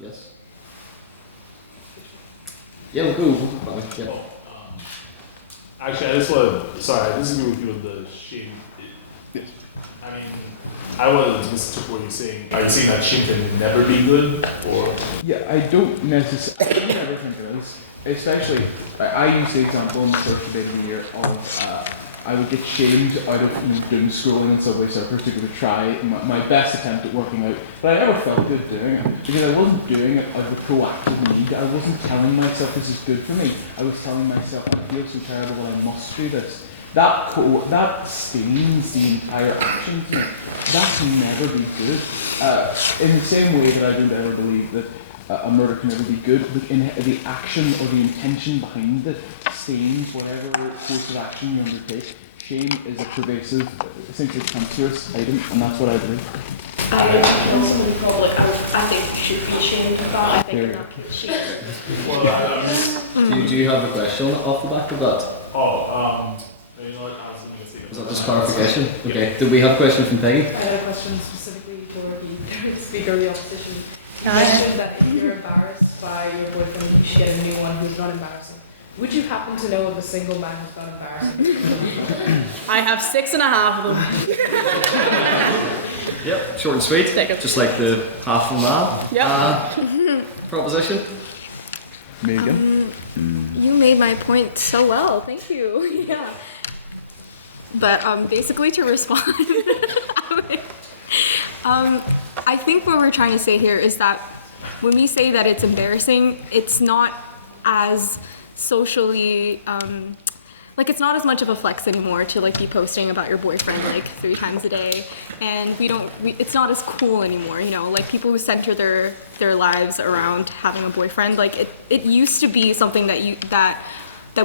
Yes? Yeah, we'll go. Yeah. Actually, I disagree with you on the shame. Yes. I mean, I was mistook what you're saying. Are you saying that shame can never be good, or? Yeah, I don't necessarily. I don't ever think it is. Especially, I use the example in the first debate of the year of I would get shamed out of doom scrolling on Subway Surfers to go to try my best attempt at working out, but I never felt good doing it because I wasn't doing it out of a proactive need. I wasn't telling myself this is good for me. I was telling myself I feel so terrible, I must do this. That stains the entire action to me. That can never be good. In the same way that I don't ever believe that a murder can never be good, but in the action or the intention behind it stains whatever course of action you undertake. Shame is a pervasive, essentially cancerous item, and that's what I believe. I think you should be ashamed of that. I think in that case, shame. Do you have a question off the back of that? Was that just clarification? Okay. Did we have a question from Peggy? I had a question specifically for the Speaker of the Opposition. You mentioned that if you're embarrassed by your boyfriend that you should get a new one who's not embarrassing. Would you happen to know of a single man who's not embarrassing? I have 6.5 of them. Yep, short and sweet. Just like the half of man. Yep. Proposition. Megan. You made my point so well. Thank you. Yeah. But basically, to respond, I think what we're trying to say here is that when we say that it's embarrassing, it's not as socially like it's not as much of a flex anymore to like be posting about your boyfriend like 3 times a day, and it's not as cool anymore, you know, like people who center their lives around having a boyfriend, like it used to be something that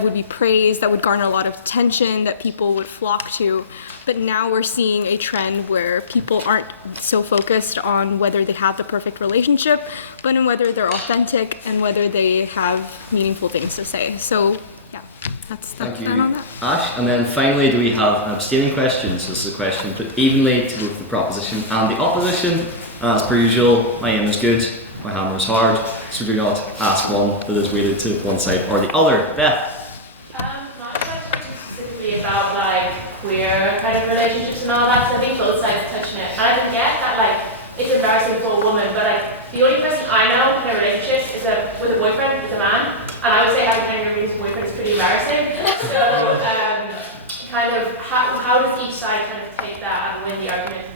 would be praised, that would garner a lot of attention, that people would flock to. But now we're seeing a trend where people aren't so focused on whether they have the perfect relationship, but in whether they're authentic and whether they have meaningful things to say. So yeah, that's Thank you, on that. Ash. And then finally, do we have an abstaining question? So this is a question put evenly to both the proposition and the opposition. As per usual, my aim is good, my hammer is hard, so do not ask one that is weighted to one side or the other. Beth? My question is specifically about like queer kind of relationships and all that, so I think both sides touching it. And I can get that like it's embarrassing for a woman, but like the only person I know in a relationship is with a boyfriend is a man, and I would say having a boyfriend is pretty embarrassing. So kind of how does each side kind of take that and win the argument,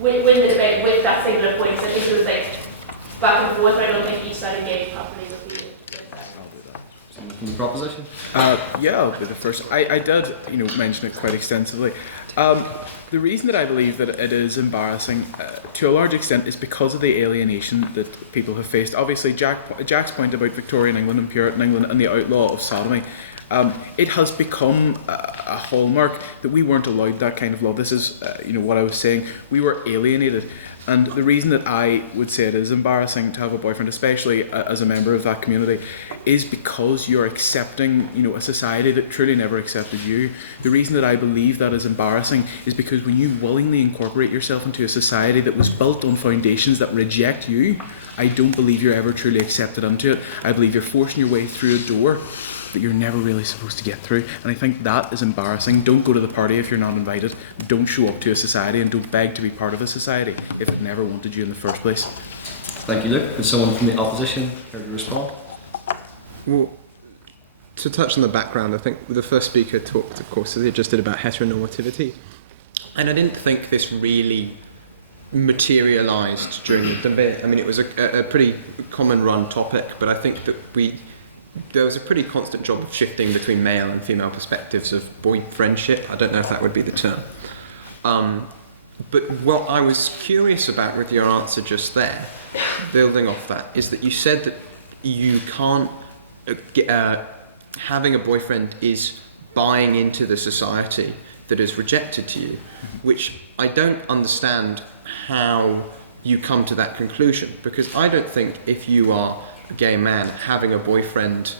win the debate with that singular point? So I think it was like back and forth, but I don't think each side engaged properly with the From the proposition? Yeah, I'll be the first. I did, mention it quite extensively. The reason that I believe that it is embarrassing, to a large extent, is because of the alienation that people have faced. Obviously, Jack's point about Victorian England and Puritan England and the outlaw of sodomy, it has become a hallmark that we weren't allowed that kind of law. This is, what I was saying. We were alienated. And the reason that I would say it is embarrassing to have a boyfriend, especially as a member of that community, is because you're accepting, a society that truly never accepted you. The reason that I believe that is embarrassing is because when you willingly incorporate yourself into a society that was built on foundations that reject you, I don't believe you're ever truly accepted into it. I believe you're forcing your way through a door that you're never really supposed to get through, and I think that is embarrassing. Don't go to the party if you're not invited. Don't show up to a society, and don't beg to be part of a society if it never wanted you in the first place. Thank you, Luke. Would someone from the opposition care to respond? Well, to touch on the background, I think the first speaker talked, of course, as he just did, about heteronormativity, and I didn't think this really materialised during the debate. I mean, it was a pretty common run topic, but I think that there was a pretty constant job of shifting between male and female perspectives of boyfriendship. I don't know if that would be the term. But what I was curious about with your answer just there, building off that, is that you said that you can't, having a boyfriend is buying into the society that is rejected to you, which I don't understand how you come to that conclusion, because I don't think if you are a gay man, having a boyfriend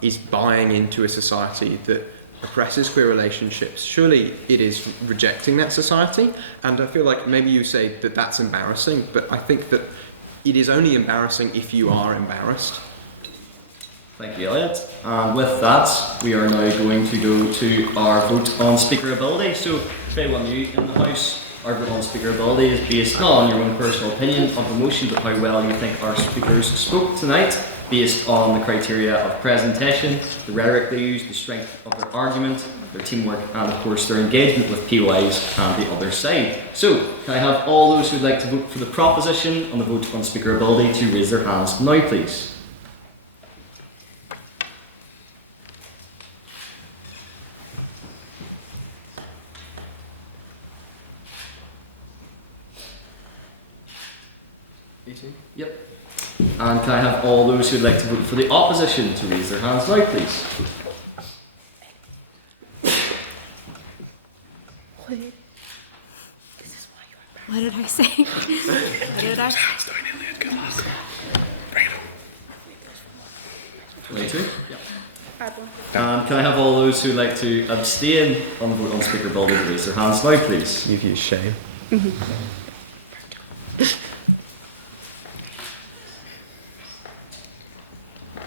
is buying into a society that oppresses queer relationships. Surely it is rejecting that society, and I feel like maybe you say that that's embarrassing, but I think that it is only embarrassing if you are embarrassed. Thank you, Elliot. And with that, we are now going to go to our vote on speaker ability. So, if anyone new in the House, our vote on speaker ability is based not on your own personal opinion of the motion, but how well you think our speakers spoke tonight, based on the criteria of presentation, the rhetoric they used, the strength of their argument, their teamwork, and of course their engagement with POIs and the other side. So, can I have all those who'd like to vote for the proposition on the vote on speaker ability to raise their hands now, please? Yep. And can I have all those who'd like to vote for the opposition to raise their hands now, please? What did I say? What did I say? 22? Yep. Can I have all those who'd like to abstain on the vote on speaker ability to raise their hands now, please? You've used shame.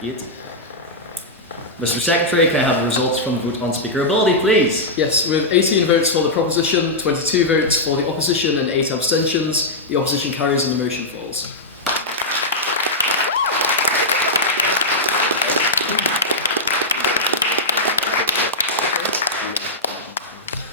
8. Mr. Secretary, can I have the results from the vote on speaker ability, please? Yes, with 18 votes for the proposition, 22 votes for the opposition and 8 abstentions, the opposition carries and the motion falls.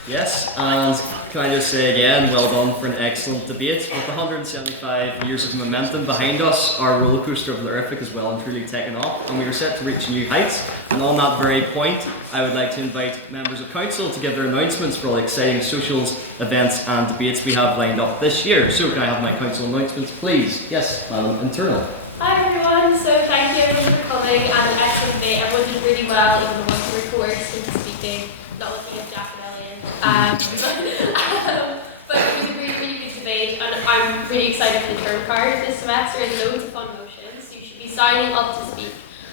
Yes, and can I just say again, well done for an excellent debate. With 175 years of momentum behind us, our rollercoaster of Lerific is well and truly taken off, and we are set to reach new heights. And on that very point, I would like to invite members of council to give their announcements for all the exciting socials, events and debates we have lined up this year. So can I have my council announcements, please? Yes, Madam Internal. Hi everyone, so thank you everyone for coming and an excellent debate. Everyone did really well, even the ones who were coerced into speaking, not looking at Jack and Elliot. But it was a really, really good debate, and I'm really excited for the term card this semester. There's loads of fun motions, so you should be signing up to speak.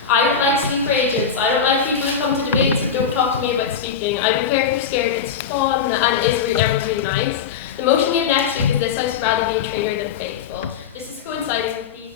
I don't like sleeper agents. I don't like people who come to debates and don't talk to me about speaking. I don't care if you're scared. It's fun and it is everyone's really nice. The motion we have next week is this house would rather be a traitor than faithful. This is coinciding with the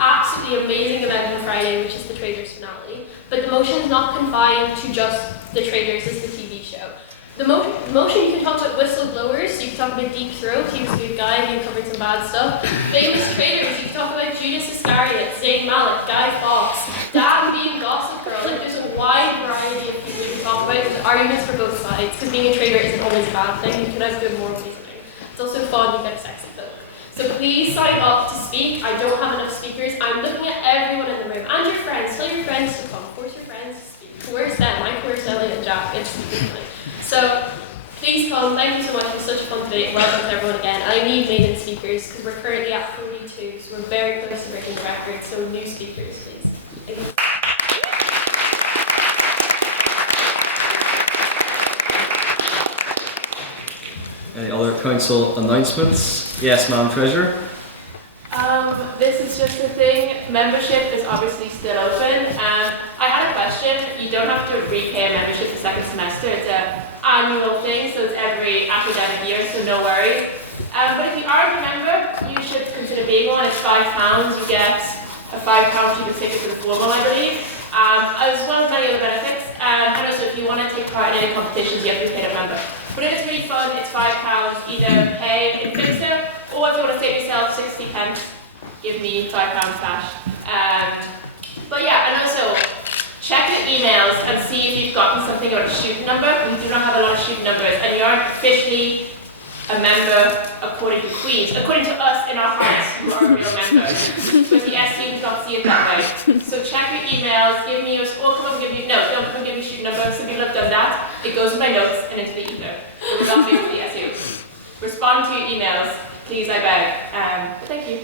absolutely amazing event on Friday, which is the Traitors finale. But the motion is not confined to just the Traitors as the TV show. The motion, you can talk about whistleblowers, you can talk about Deep Throat, he was a good guy, he uncovered some bad stuff. Famous traitors, you can talk about Judas Iscariot, Zayn Malik, Guy Fawkes, Dan being Gossip Girl. Like, there's a wide variety of people you can talk about. There's arguments for both sides, because being a traitor isn't always a bad thing. You can have good moral reasoning. It's also fun, you get a sexy film. So please sign up to speak. I don't have enough speakers. I'm looking at everyone in the room, and your friends. Tell your friends to come. Force your friends to speak. Where's them? I coerce Elliot and Jack into speaking tonight. So please come. Thank you so much. It was such a fun debate. Welcome to everyone again. And I need maiden speakers because we're currently at 42, so we're very close to breaking the record. So new speakers, please. Thank you. Any other council announcements? Yes, Madam Treasurer. This is just a thing. Membership is obviously still open. I had a question. You don't have to repay a membership the second semester. It's an annual thing, so it's every academic year, so no worries. But if you aren't a member, you should consider being one. It's £5. You get a £5 cheaper ticket to the formal, I believe. As well as many other benefits. And also, if you want to take part in any competitions, you have to be paid a member. But it is really fun. It's £5. Either pay in Fixer, or if you want to save yourself 60 pence, give me £5 cash. But yeah, and also check your emails and see if you've gotten something about a student number. We do not have a lot of student numbers, and you aren't officially a member according to Queens, according to us in our hearts who are real members. But the SU does not see it that way. So check your emails, give me yours, or come and give me, no, don't come and give me student number. Some people have done that. It goes in my notes and into the ether. It was not made with the SU. Respond to your emails, please, I beg. Thank you.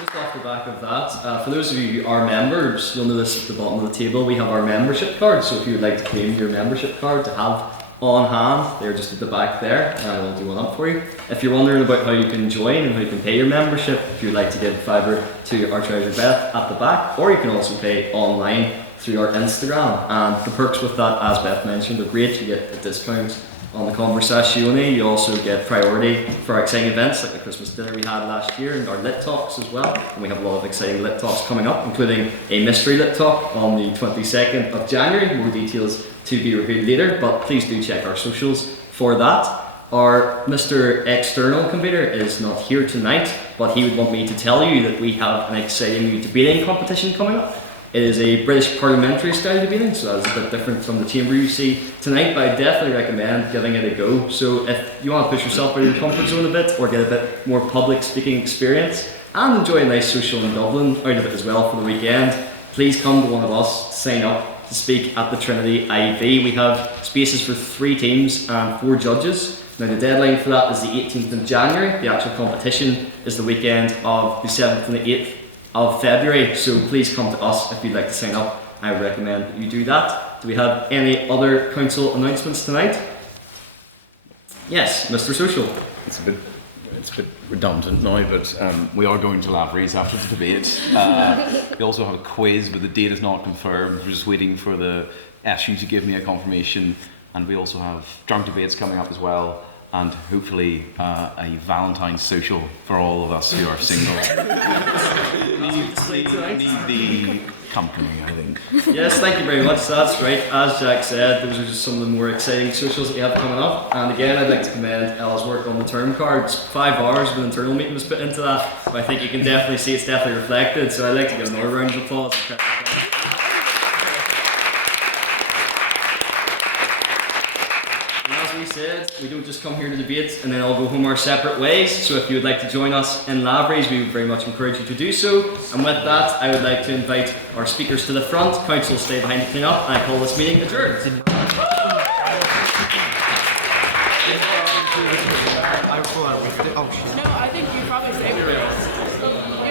Just off the back of that, for those of you who are members, you'll notice at the bottom of the table we have our membership card. So if you would like to claim your membership card to have on hand, they're just at the back there, and I will do one up for you. If you're wondering about how you can join and how you can pay your membership, if you'd like to give £5 to our treasurer Beth at the back, or you can also pay online through our Instagram. And the perks with that, as Beth mentioned, are great. You get a discount on the Conversazione. You also get priority for our exciting events like the Christmas dinner we had last year and our lit talks as well. And we have a lot of exciting lit talks coming up, including a mystery lit talk on the 22nd of January. More details to be revealed later, but please do check our socials for that. Our Mr. External Convener is not here tonight, but he would want me to tell you that we have an exciting new debating competition coming up. It is a British parliamentary style debating, so that is a bit different from the chamber you see tonight, but I definitely recommend giving it a go. So if you want to push yourself out of your comfort zone a bit, or get a bit more public speaking experience, and enjoy a nice social in Dublin out of it as well for the weekend, please come to one of us to sign up to speak at the Trinity IV. We have spaces for 3 teams and 4 judges. Now the deadline for that is the 18th of January. The actual competition is the weekend of the 7th and the 8th of February, so please come to us if you'd like to sign up. I would recommend that you do that. Do we have any other council announcements tonight? Yes, Mr. Social. It's a bit redundant now, but we are going to Lavery's after the debate. We also have a quiz, but the date is not confirmed. We're just waiting for the SU to give me a confirmation, and we also have drunk debates coming up as well. and hopefully a Valentine's social for all of us who are single. need the company, I think. Yes, thank you very much. That's right. As Jack said, those are just some of the more exciting socials that we have coming up. And again, I'd like to commend Ella's work on the term cards. 5 hours of an internal meeting was put into that. But I think you can definitely see it's definitely reflected. So I'd like to give another round of applause. Said, we don't just come here to debate and then all go home our separate ways. So if you would like to join us in Lavery's, we would very much encourage you to do so. And with that, I would like to invite our speakers to the front. Council will stay behind to clean up, and I call this meeting adjourned. No, I think you probably saved it.